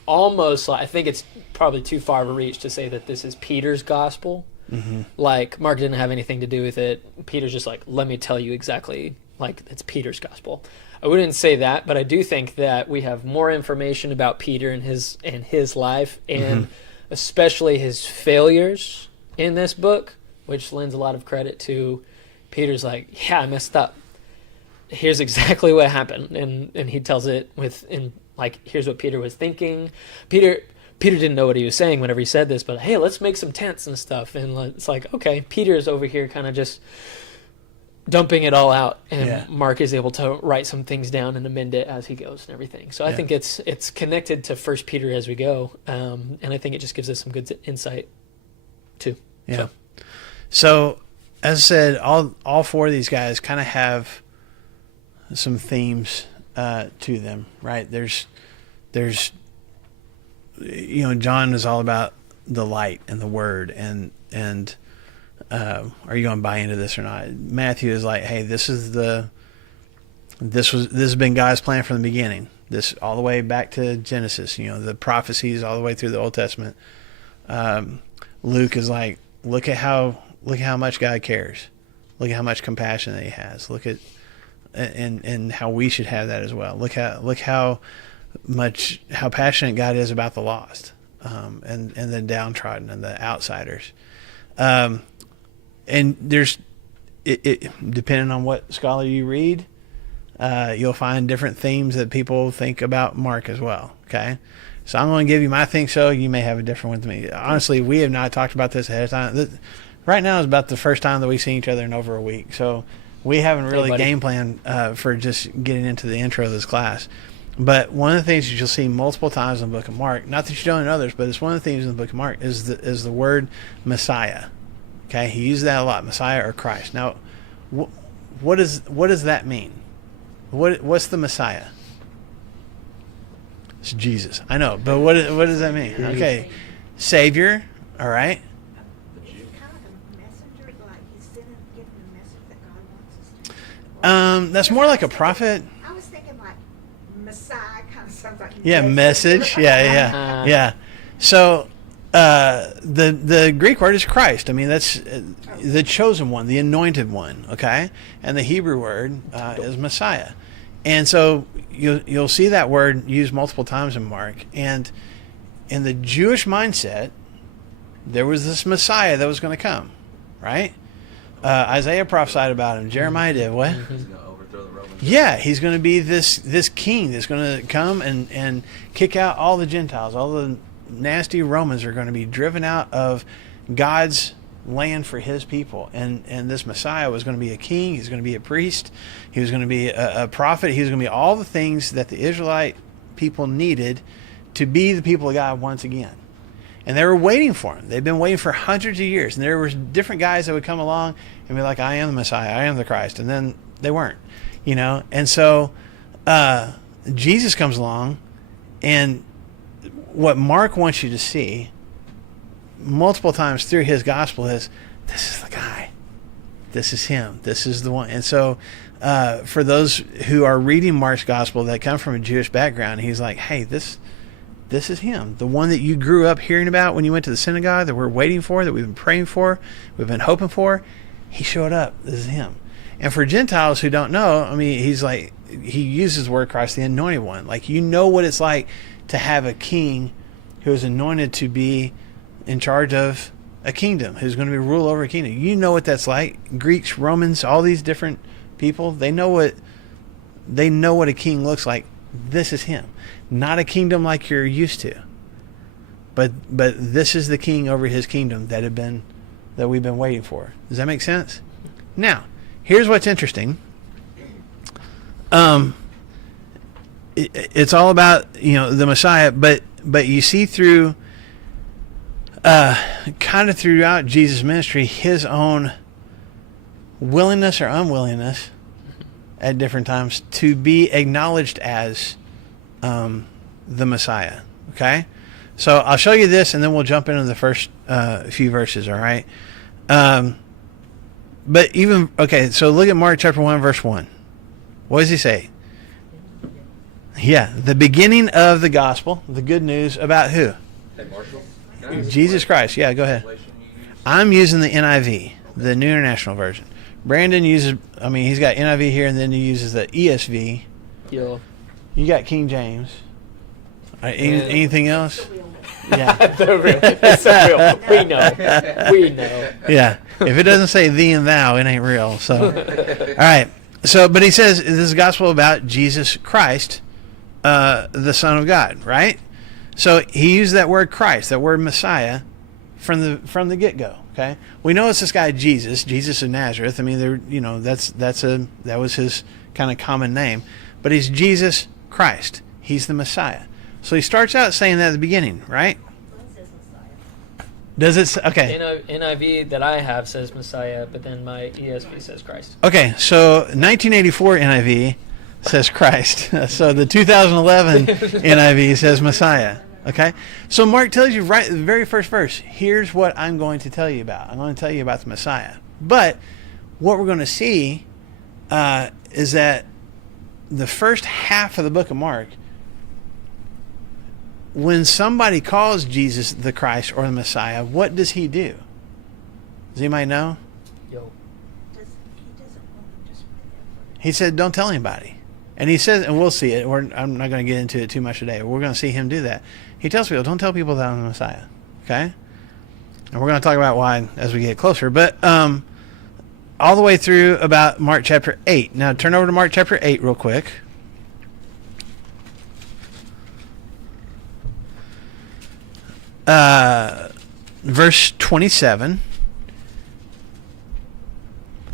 almost. I think it's probably too far of a reach to say that this is Peter's gospel. Mm-hmm. Like Mark didn't have anything to do with it. Peter's just like, let me tell you exactly. Like it's Peter's gospel. I wouldn't say that, but I do think that we have more information about Peter and his life, and especially his failures in this book, which lends a lot of credit to Peter's like, yeah, I messed up. Here's exactly what happened, and he tells it here's what Peter was thinking. Peter didn't know what he was saying whenever he said this, but hey, let's make some tents and stuff, and it's like, okay, Peter's over here kind of just dumping it all out, and Mark is able to write some things down and amend it as he goes and everything. So I think it's connected to 1 Peter as we go, and I think it just gives us some good insight too. Yeah. So as I said, all four of these guys kind of have some themes to them, right? There's John is all about the light and the word, and are you going to buy into this or not? Matthew is like, hey, this has been God's plan from the beginning. This all the way back to Genesis, the prophecies all the way through the Old Testament. Luke is like, look at how much God cares. Look at how much compassion that he has. Look at and how we should have that as well. Look how passionate God is about the lost, and the downtrodden and the outsiders. And depending on what scholar you read, you'll find different themes that people think about Mark as well. Okay, so I'm going to give you my think so. You may have a different one to me. Honestly, we have not talked about this ahead of time. Right now is about the first time that we've seen each other in over a week, so we haven't really game planned for just getting into the intro of this class. But one of the things that you'll see multiple times in the book of Mark, not that you don't in others, but it's one of the themes in the book of Mark, is the word Messiah. Okay, he uses that a lot, Messiah or Christ. Now, what does that mean? What's the Messiah? It's Jesus. I know, but what does that mean? Okay, Savior. All right. He's kind of a messenger, like he's giving the message that God wants us to. That's more like a prophet. I was thinking like Messiah kind of sounds like Yeah, message. Yeah. So the Greek word is Christ. I mean, that's the chosen one, the anointed one. Okay, and the Hebrew word is Messiah, and so you'll see that word used multiple times in Mark. And in the Jewish mindset, there was this Messiah that was going to come, right? Isaiah prophesied about him. Jeremiah did what? He's going to overthrow the Romans. Yeah, he's going to be this king that's going to come and kick out all the Gentiles. All the nasty Romans are going to be driven out of God's land for his people. And this Messiah was going to be a king. He's going to be a priest. He was going to be a prophet. He was going to be all the things that the Israelite people needed to be the people of God once again. And they were waiting for him. They've been waiting for hundreds of years. And there were different guys that would come along and be like, I am the Messiah. I am the Christ. And then they weren't, And so Jesus comes along, and what Mark wants you to see multiple times through his gospel is, this is the guy. This is him. This is the one. And so for those who are reading Mark's gospel that come from a Jewish background, he's like, hey, this is him, the one that you grew up hearing about when you went to the synagogue, that we're waiting for, that we've been praying for, we've been hoping for. He showed up. This is him. And for Gentiles who don't know, I mean, he's like, he uses the word Christ, the anointed one. Like, what it's like to have a king who is anointed to be in charge of a kingdom, who's going to be rule over a kingdom. You know what that's like. Greeks, Romans, all these different people, they know what a king looks like. This is him. Not a kingdom like you're used to. But this is the king over his kingdom that we've been waiting for. Does that make sense? Now, here's what's interesting. It's all about, the Messiah, but you see through kind of throughout Jesus' ministry his own willingness or unwillingness at different times to be acknowledged as the Messiah. Okay, so I'll show you this, and then we'll jump into the first few verses. All right, but so look at Mark chapter 1, verse 1. What does he say? Yeah, the beginning of the gospel, the good news about who? Hey, Marshall. Jesus Christ. Yeah, go ahead. I'm using the NIV, the New International Version. Brandon uses, he's got NIV here, and then he uses the ESV. Yo. You got King James. Anything else? Yeah. It's real. We know. Yeah. If it doesn't say thee and thou, it ain't real. So, all right. So, but he says this is gospel about Jesus Christ, the Son of God, right? So he used that word Christ, that word Messiah, from the get-go. Okay, we know it's this guy Jesus of Nazareth. I mean, that was his kind of common name, but he's Jesus Christ. He's the Messiah. So he starts out saying that at the beginning, right? Does it? Okay. NIV that I have says Messiah, but then my ESV says Christ. Okay, so 1984 NIV says Christ. So the 2011 NIV says Messiah. Okay, so Mark tells you right at the very first verse, here's what I'm going to tell you about. I'm going to tell you about the Messiah. But what we're going to see is that the first half of the book of Mark, when somebody calls Jesus the Christ or the Messiah, what does he do? Does anybody know? Yo. He doesn't want them to spread that. He said, don't tell anybody. And he says, and we'll see it. I'm not going to get into it too much today. We're going to see him do that. He tells people, don't tell people that I'm the Messiah. Okay? And we're going to talk about why as we get closer. But all the way through about Mark chapter 8. Now turn over to Mark chapter 8 real quick. Verse 27.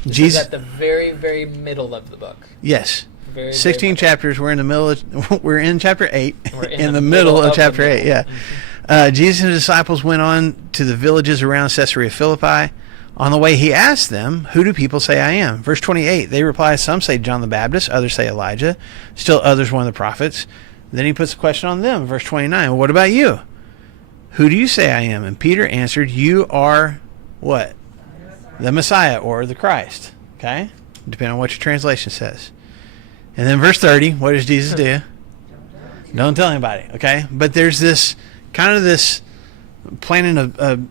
This Jesus, is at the very, very middle of the book. yes. Very, 16 very chapters. We're in the middle of, we're in chapter 8. We're in the middle of chapter 8, middle. yeah. Mhm. Jesus and his disciples went on to the villages around Caesarea Philippi. On the way, he asked them, "Who do people say I am?" Verse 28, they reply, "Some say John the Baptist, others say Elijah, still others one of the prophets." Then he puts a question on them. Verse 29, "Well, what about you? Who do you say I am?" And Peter answered, "You are what? The Messiah or the Christ." Okay? Depending on what your translation says. And then verse 30, what does Jesus do? Don't tell anybody, okay? But there's this kind of this planting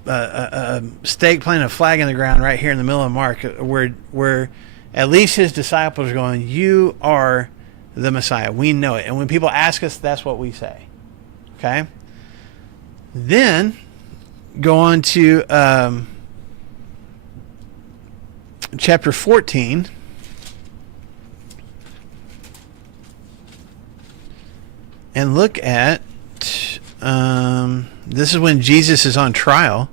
a stake, planting a flag in the ground right here in the middle of Mark, where at least his disciples are going, "You are the Messiah. We know it." And when people ask us, that's what we say, okay? Then go on to chapter 14. And look at, this is when Jesus is on trial.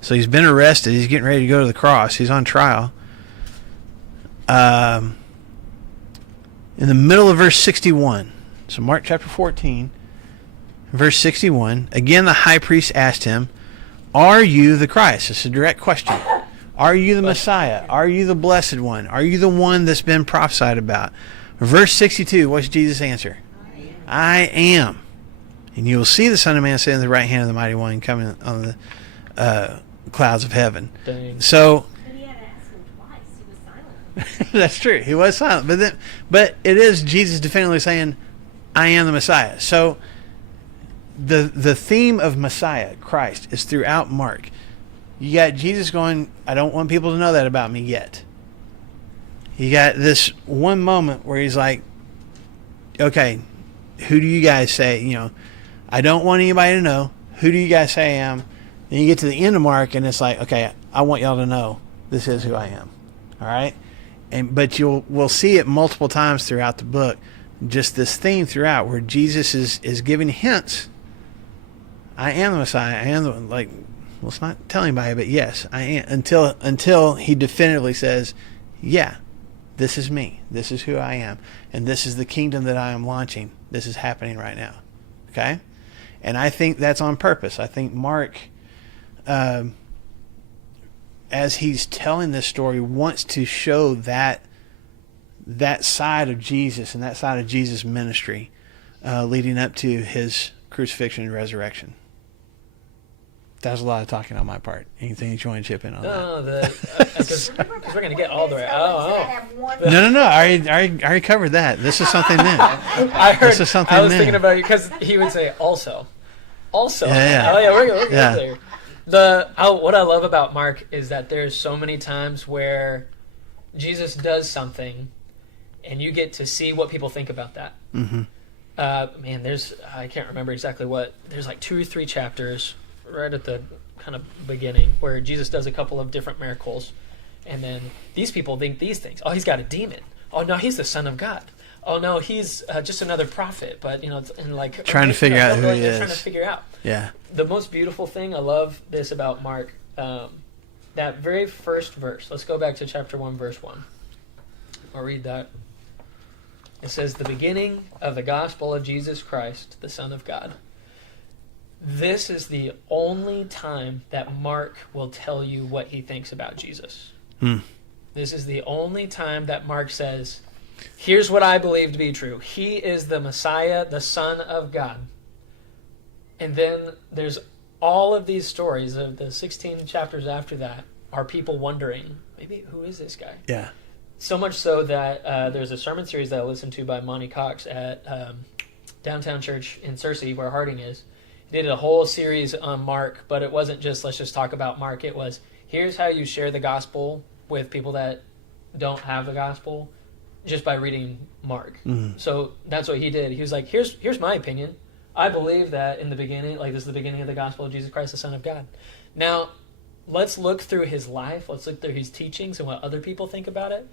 So he's been arrested. He's getting ready to go to the cross. He's on trial. In the middle of verse 61. So Mark chapter 14, verse 61. Again, the high priest asked him, "Are you the Christ?" It's a direct question. Are you the Messiah? Are you the Blessed One? Are you the one that's been prophesied about? Verse 62, what's Jesus' answer? I am. And you will see the Son of Man sitting at the right hand of the Mighty One coming on the clouds of heaven. Dang. So But he had to ask him twice. He was silent. that's true. He was silent. But it is Jesus definitively saying, I am the Messiah. So the theme of Messiah, Christ, is throughout Mark. You got Jesus going, I don't want people to know that about me yet. You got this one moment where he's like, okay, who do you guys say? You know, I don't want anybody to know. Who do you guys say I am? Then you get to the end of Mark, and it's like, okay, I want y'all to know this is who I am. All right, but we'll see it multiple times throughout the book. Just this theme throughout, where Jesus is giving hints. I am the Messiah. I am the one. Like, well, it's not tell anybody, but yes, I am. Until he definitively says, yeah, this is me. This is who I am, and this is the kingdom that I am launching. This is happening right now. Okay? And I think that's on purpose. I think Mark, as he's telling this story, wants to show that side of Jesus and that side of Jesus' ministry leading up to his crucifixion and resurrection. That was a lot of talking on my part. Anything that you want to chip in on that? No, because we're going to get all the way. No. I already covered that. This is something new. I heard. This is something I was new. thinking about you because he would say also. Yeah. Oh yeah, we're going Yeah. there. What I love about Mark is that there's so many times where Jesus does something, and you get to see what people think about that. Mm-hmm. I can't remember exactly what. There's like 2 or 3 chapters right at the kind of beginning where Jesus does a couple of different miracles, and then these people think these things. Oh, he's got a demon. Oh no, he's the Son of God. Oh no, he's just another prophet. But and like Trying to figure out who he they're is. trying to figure out. Yeah. The most beautiful thing, I love this about Mark, that very first verse. Let's go back to chapter 1, verse 1. I'll read that. It says, "The beginning of the gospel of Jesus Christ, the Son of God." This is the only time that Mark will tell you what he thinks about Jesus. This is the only time that Mark says, here's what I believe to be true. He is the Messiah, the Son of God. And then there's all of these stories of the 16 chapters after that are people wondering, maybe who is this guy? Yeah. So much so that there's a sermon series that I listened to by Monty Cox at Downtown Church in Searcy, where Harding is. He did a whole series on Mark, but it wasn't just let's just talk about Mark. It was, here's how you share the gospel with people that don't have the gospel just by reading Mark. Mm-hmm. So that's what he did. He was like, here's my opinion. I believe that in the beginning, like this is the beginning of the gospel of Jesus Christ, the Son of God. Now, let's look through his life, let's look through his teachings and what other people think about it,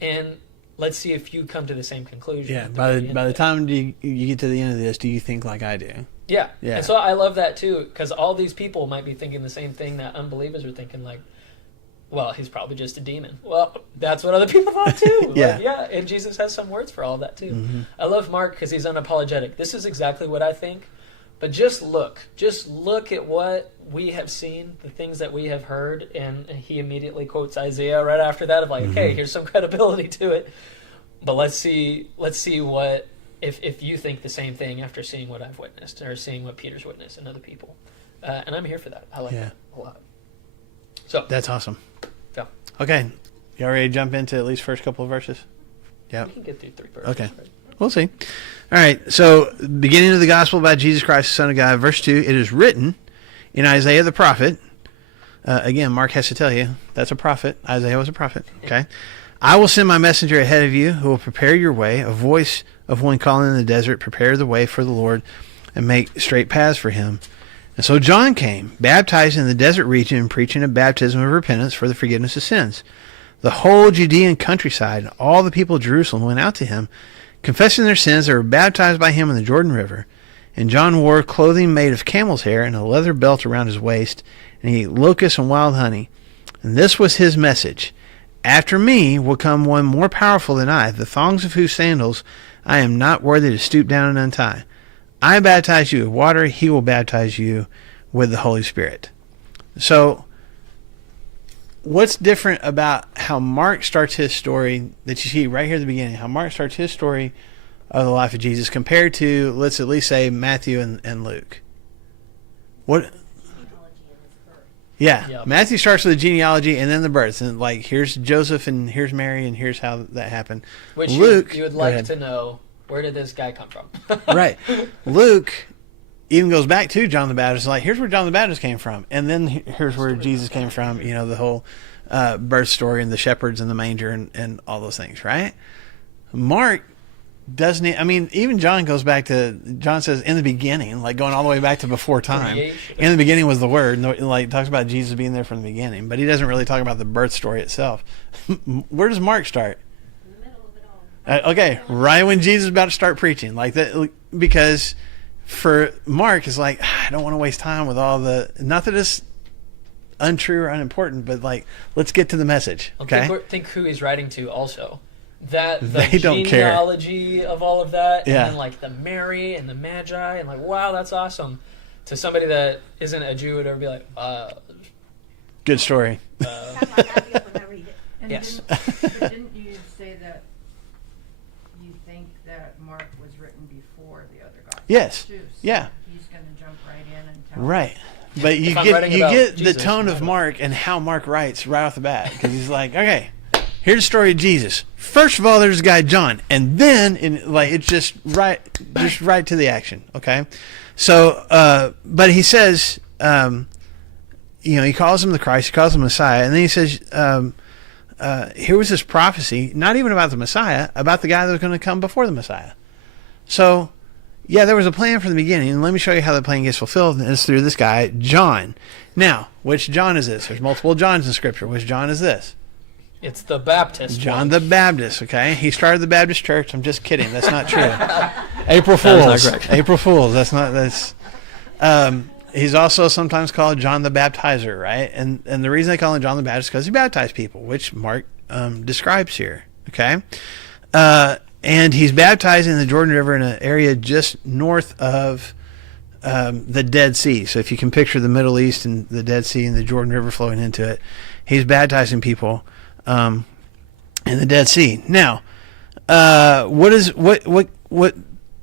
and let's see if you come to the same conclusion. Yeah. at By very end the of it. time you get to the end of this, do you think like I do? Yeah. Yeah. And so I love that too, because all these people might be thinking the same thing that unbelievers are thinking, like, well, he's probably just a demon. Well, that's what other people thought too. Yeah. Like, yeah, and Jesus has some words for all of that too. Mm-hmm. I love Mark because he's unapologetic. This is exactly what I think. But just look at what we have seen, the things that we have heard, and he immediately quotes Isaiah right after that of like, okay, here's some credibility to it. But let's see what if you think the same thing after seeing what I've witnessed or seeing what Peter's witnessed and other people. And I'm here for that. I like Yeah. that a lot. So That's awesome. yeah, Okay. You ready to jump into at least first couple of verses? Yep. we can get through 3 verses. Okay. Right? We'll see. All right. So, beginning of the gospel about Jesus Christ, the Son of God, verse 2, it is written in Isaiah the prophet. Again, Mark has to tell you, that's a prophet. Isaiah was a prophet. Okay. I will send my messenger ahead of you who will prepare your way, a voice of one calling in the desert, prepare the way for the Lord and make straight paths for him. And so John came, baptizing in the desert region and preaching a baptism of repentance for the forgiveness of sins. The whole Judean countryside and all the people of Jerusalem went out to him, confessing their sins. They were baptized by him in the Jordan River. And John wore clothing made of camel's hair and a leather belt around his waist, and he ate locusts and wild honey. And this was his message: after me will come one more powerful than I, the thongs of whose sandals I am not worthy to stoop down and untie. I baptize you with water, he will baptize you with the Holy Spirit. So, what's different about how Mark starts his story that you see right here at the beginning, how Mark starts his story of the life of Jesus compared to, let's at least say, Matthew and Luke? What? Genealogy of his birth. Yeah. Yep. Matthew starts with the genealogy and then the birth. And like, here's Joseph and here's Mary and here's how that happened. Which Luke, you would go like ahead. to know, where did this guy come from? Right. Luke even goes back to John the Baptist. Like, here's where John the Baptist came from. And then here's where Jesus came from. You know, the whole birth story and the shepherds and the manger and all those things, right? Mark doesn't, I mean, even John goes back to, John says, in the beginning, like going all the way back to before time. Creation. In the beginning was the Word. Like, talks about Jesus being there from the beginning. But he doesn't really talk about the birth story itself. Where does Mark start? In the middle of it all. Okay, right when Jesus is about to start preaching, like that, because for Mark, it's like, I don't want to waste time with all the, not that it's untrue or unimportant, but like, let's get to the message. Well, Okay, think who he's writing to also. That the They don't care. genealogy of all of that, Yeah. and then like the Mary and the Magi, and like, wow, that's awesome. To somebody that isn't a Jew would ever be like, good story. Kind of like I feel when I read it. And Yes. didn't you say that you think that Mark was written before the other gospels Yes. too? So Yeah. he's going to jump right in and tell Right. But you If I'm get writing about the Jesus, tone of I don't- Mark and how Mark writes right off the bat, because he's like, okay, here's the story of Jesus. First of all, there's a guy John, and then it's just right to the action. Okay, so but he says, he calls him the Christ, he calls him Messiah, and then he says, here was this prophecy, not even about the Messiah, about the guy that was going to come before the Messiah. So, yeah, there was a plan from the beginning, and let me show you how the plan gets fulfilled, and it's through this guy, John. Now, which John is this? There's multiple Johns in Scripture. Which John is this? it's the Baptist. John one. the Baptist, okay? He started the Baptist church. I'm just kidding. That's not true. April That is not Fools. correct. April Fools. That's he's also sometimes called John the Baptizer, right? And the reason they call him John the Baptist is because he baptized people, which Mark describes here, okay? And he's baptizing in the Jordan River in an area just north of the Dead Sea. So if you can picture the Middle East and the Dead Sea and the Jordan River flowing into it, he's baptizing people in the Dead Sea. Now, what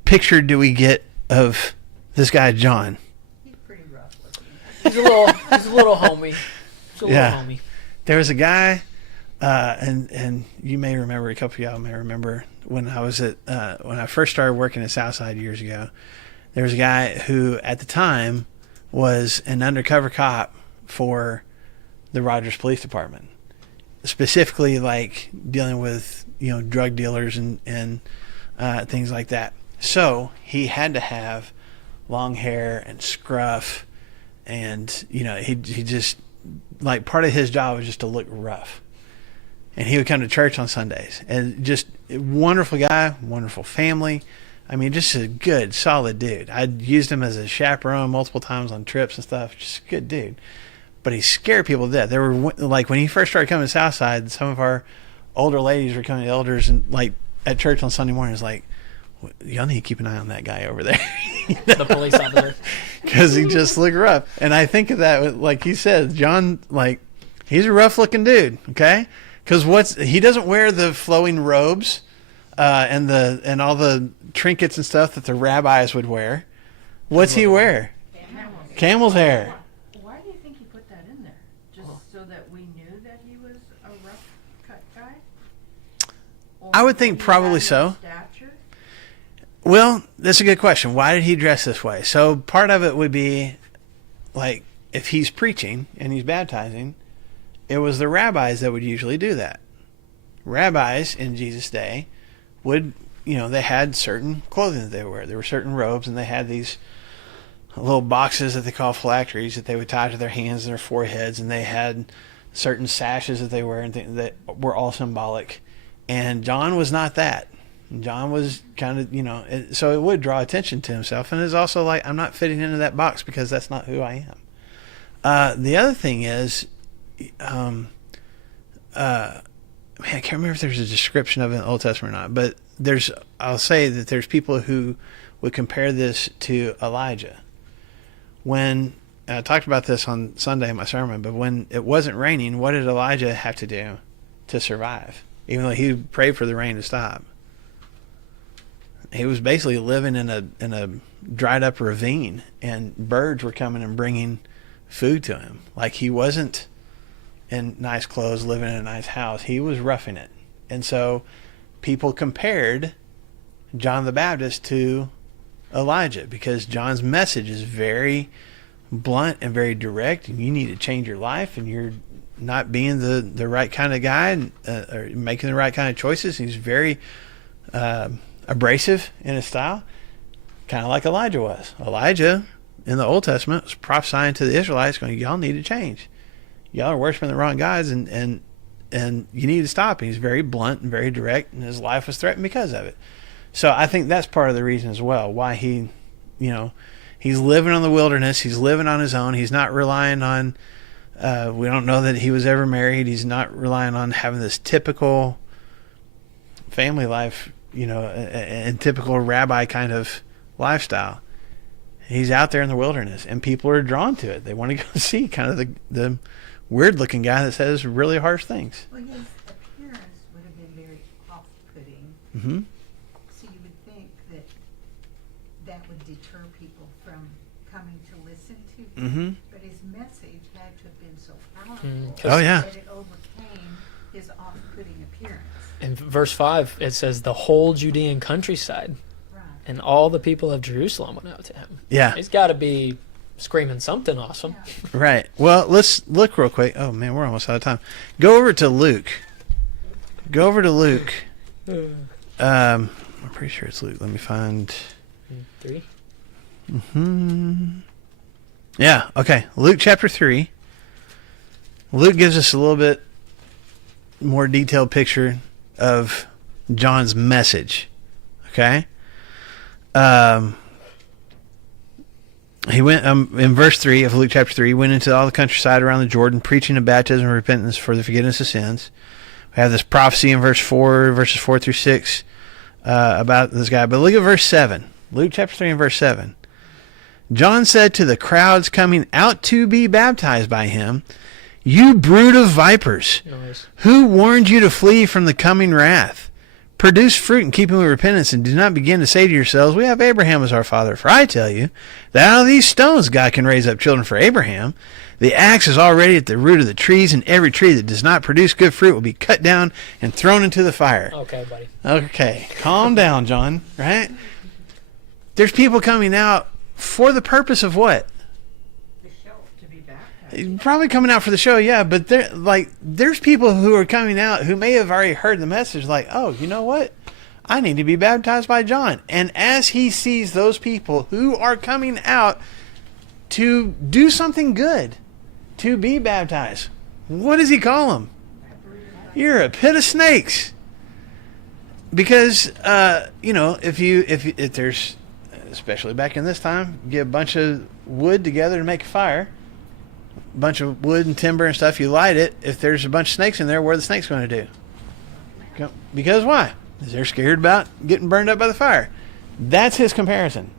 picture do we get of this guy John? He's pretty rough looking. He's a little homie. He's a little Yeah. homie. There was a guy, and you may remember, a couple of y'all may remember when I was when I first started working at Southside years ago. There was a guy who, at the time, was an undercover cop for the Rogers Police Department, specifically like dealing with drug dealers and things like that. So he had to have long hair and scruff, and he just like part of his job was just to look rough. And he would come to church on Sundays, and just a wonderful guy, wonderful family. I mean, just a good, solid dude. I'd used him as a chaperone multiple times on trips and stuff. Just a good dude. But he scared people to death. There were, like, when he first started coming to Southside, some of our older ladies were coming to elders and, like, at church on Sunday mornings, like, y'all need to keep an eye on that guy over there. The police officer. Because he just looked rough. And I think of that, like he said, John, like, he's a rough looking dude, okay? Because he doesn't wear the flowing robes and all the trinkets and stuff that the rabbis would wear. What's he wear? Camel's hair. Why do you think he put that in there? Just so that we knew that he was a rough cut guy? Or I would think he probably had so. no stature? Well, that's a good question. Why did he dress this way? So part of it would be, like, if he's preaching and he's baptizing, it was the rabbis that would usually do that. Rabbis in Jesus' day would, they had certain clothing that they would wear. There were certain robes, and they had these little boxes that they call phylacteries that they would tie to their hands and their foreheads, and they had certain sashes that they wear and things that were all symbolic. And John was not that. John was kind of, so it would draw attention to himself. And it's also like, I'm not fitting into that box because that's not who I am. The other thing is, man, I can't remember if there's a description of it in the Old Testament or not, but I'll say that there's people who would compare this to Elijah. When I talked about this on Sunday in my sermon, but when it wasn't raining, what did Elijah have to do to survive? Even though he prayed for the rain to stop, he was basically living in a dried up ravine, and birds were coming and bringing food to him. Like, he wasn't in nice clothes, living in a nice house. He was roughing it. And so people compared John the Baptist to Elijah because John's message is very blunt and very direct, and you need to change your life, and you're not being the right kind of guy or making the right kind of choices. He's very abrasive in his style, kind of like Elijah was. Elijah in the Old Testament was prophesying to the Israelites going, y'all need to change. Y'all are worshiping the wrong gods, and you need to stop. And he's very blunt and very direct, and his life was threatened because of it. So I think that's part of the reason as well why he, he's living on the wilderness. He's living on his own. He's not relying on, we don't know that he was ever married. He's not relying on having this typical family life, and typical rabbi kind of lifestyle. He's out there in the wilderness, and people are drawn to it. They want to go see kind of the weird-looking guy that says really harsh things. Well, his appearance would have been very off-putting. Mm-hmm. So you would think that would deter people from coming to listen to him. Mm-hmm. But his message had to have been so powerful Oh, yeah. that it overcame his off-putting appearance. In verse 5, it says, the whole Judean countryside Right. and all the people of Jerusalem went out to him. Yeah. He's got to be screaming something awesome. Right. Well, let's look real quick. Oh, man, we're almost out of time. Go over to Luke. I'm pretty sure it's Luke. Let me find... 3. Yeah, okay. Luke chapter 3. Luke gives us a little bit more detailed picture of John's message. Okay? He went, in verse 3 of Luke chapter 3, he went into all the countryside around the Jordan, preaching a baptism of repentance for the forgiveness of sins. We have this prophecy in verses 4 through 6, about this guy. But look at verse 7. Luke chapter 3 and verse 7. John said to the crowds coming out to be baptized by him, "You brood of vipers, Nice. who warned you to flee from the coming wrath? Produce fruit in keeping with repentance, and do not begin to say to yourselves, we have Abraham as our father. For I tell you that out of these stones God can raise up children for Abraham. The axe is already at the root of the trees, and every tree that does not produce good fruit will be cut down and thrown into the fire." Okay, buddy. Okay, calm down, John, right? There's people coming out for the purpose of what? The show. To be baptized. Probably coming out for the show, yeah, but there's people who are coming out who may have already heard the message like, oh, you know what? I need to be baptized by John. And as he sees those people who are coming out to do something good, to be baptized. What does he call them? You're a pit of snakes. Because if there's, especially back in this time, get a bunch of wood together to make a fire, a bunch of wood and timber and stuff, you light it. If there's a bunch of snakes in there, what are the snakes going to do? Because why? Because they're scared about getting burned up by the fire. That's his comparison.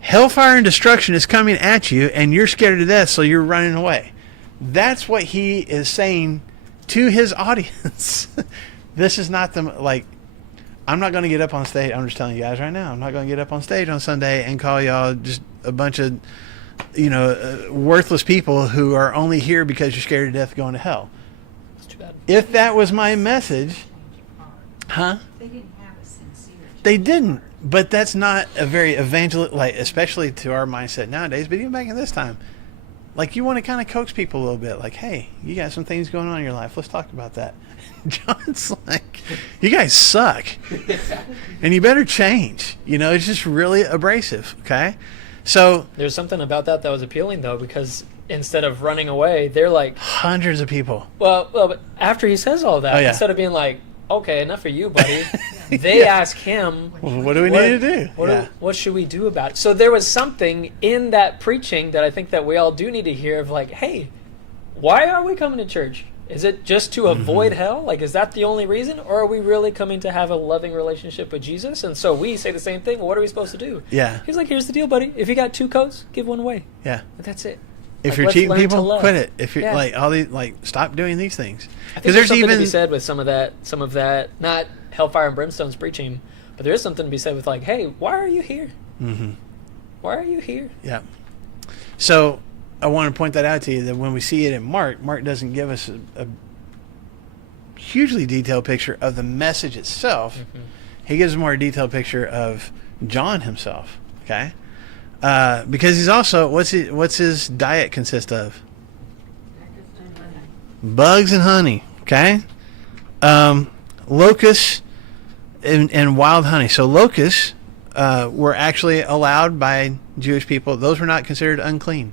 Hellfire and destruction is coming at you, and you're scared to death, so you're running away. That's what he is saying to his audience. This is not I'm not going to get up on stage. I'm just telling you guys right now, I'm not going to get up on stage on Sunday and call y'all just a bunch of, worthless people who are only here because you're scared to death of going to hell. That's too bad. If that was my message, They didn't have a sincere. They didn't. But that's not a very especially to our mindset nowadays, but even back in this time. You want to kind of coax people a little bit. Hey, you got some things going on in your life. Let's talk about that. John's like, you guys suck. And you better change. It's just really abrasive, okay? So There's something about that was appealing, though, because instead of running away, they're like... hundreds of people. Well, but after he says all that, Oh, yeah. instead of being like, okay, enough for you, buddy, they ask him... Well, what do we need to do? What should we do about it? So there was something in that preaching that I think that we all do need to hear of hey, why are we coming to church? Is it just to avoid hell? Is that the only reason? Or are we really coming to have a loving relationship with Jesus? And so we say the same thing. Well, what are we supposed to do? Yeah. He's like, here's the deal, buddy. If you got 2 coats, give one away. Yeah. But that's it. If you're let's cheating learn to people, love. quit it. If you're Yeah. all these stop doing these things. I think there's something to be said with some of that, not hellfire and brimstone's preaching, but there is something to be said with hey, why are you here? Mm-hmm. Why are you here? Yeah. So I want to point that out to you that when we see it in Mark doesn't give us a hugely detailed picture of the message itself. Mm-hmm. He gives a more detailed picture of John himself. Okay. Because he's also what's his diet consist of? Bugs and honey. Okay. Locusts and wild honey. So locusts were actually allowed by Jewish people. Those were not considered unclean.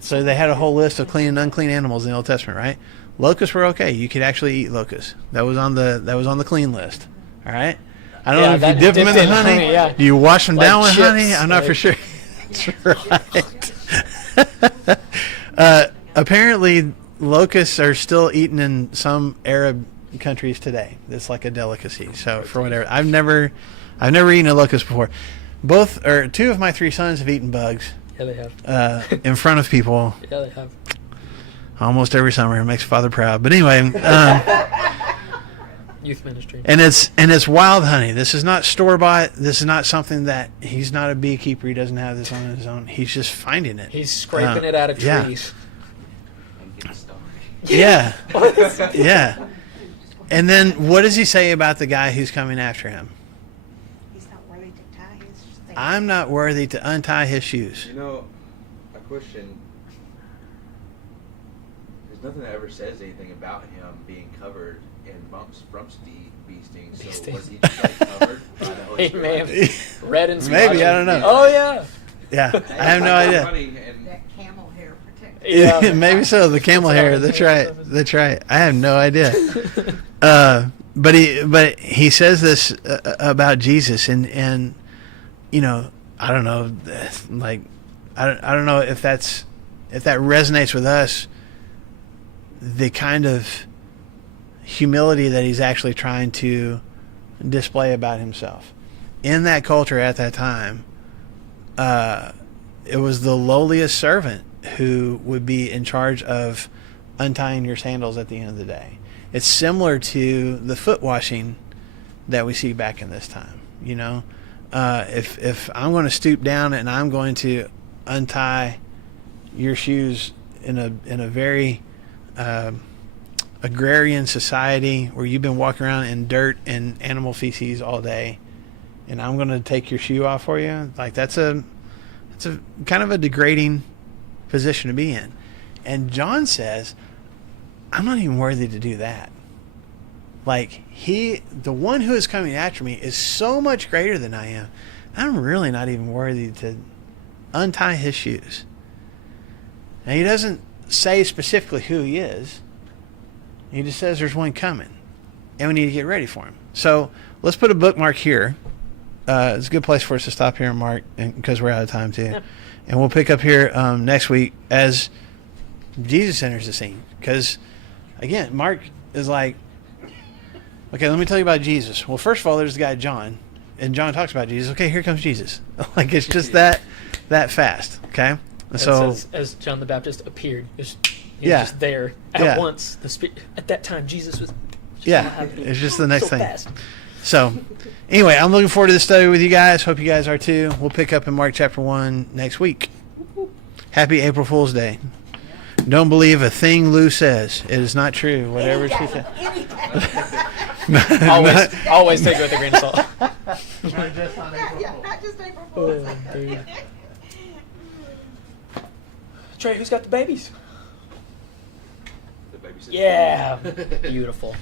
So they had a whole list of clean and unclean animals in the Old Testament, right? Locusts were okay. You could actually eat locusts. That was on the clean list. All right. I don't know if you dip them in the honey. Yeah. Do you wash them down with chips, honey? I'm not for sure. That's right. Apparently, locusts are still eaten in some Arab countries today. It's like a delicacy. So for whatever, I've never eaten a locust before. Two of my 3 sons have eaten bugs. Yeah, they have. In front of people. Yeah, they have. Almost every summer. It makes father proud. But anyway, Youth ministry. and it's wild honey. This is not store bought. This is not something that he's not a beekeeper. He doesn't have this on his own. He's just finding it. He's scraping it out of yeah. trees. And get started. Yeah. Yeah. And then what does he say about the guy who's coming after him? He's not worthy to tie his thing. I'm not worthy to untie his shoes. A question. There's nothing that ever says anything about him being covered in bee stings. Bee So was stings. he just covered by the Holy He Spirit? may have read and Maybe, I don't know. Oh, yeah. Yeah. I have no idea. Funny, and That camel hair protector. Yeah. Maybe so. The camel hair. That's right. That's right. I have no idea. But he says this about Jesus, and I don't know, I don't know if that resonates with us. The kind of humility that he's actually trying to display about himself in that culture at that time. It was the lowliest servant who would be in charge of untying your sandals at the end of the day. It's similar to the foot washing that we see back in this time. If I'm going to stoop down and I'm going to untie your shoes in a very agrarian society where you've been walking around in dirt and animal feces all day, and I'm going to take your shoe off for you, that's a kind of a degrading position to be in. And John says, I'm not even worthy to do that. The one who is coming after me is so much greater than I am. I'm really not even worthy to untie his shoes. Now, he doesn't say specifically who he is. He just says there's one coming, and we need to get ready for him. So let's put a bookmark here. It's a good place for us to stop here and mark, because we're out of time too. Yeah. And we'll pick up here next week as Jesus enters the scene. Because, again, Mark is like, okay, let me tell you about Jesus. Well, first of all, there's the guy John, and John talks about Jesus. Okay, here comes Jesus. Like, it's just that fast, okay? And It so, says, as John the Baptist appeared, he was Yeah. just there at Yeah. once. At that time, Jesus was. Just all yeah, happening it's just the next so thing. fast. So, anyway, I'm looking forward to this study with you guys. Hope you guys are too. We'll pick up in Mark chapter 1 next week. Happy April Fool's Day. Don't believe a thing Lou says. It is not true. Whatever she says. Always take it with a grain of salt. Yeah, not just April Fool's. Oh, dude. Trey, who's got the babies? The babysitter. Yeah, beautiful.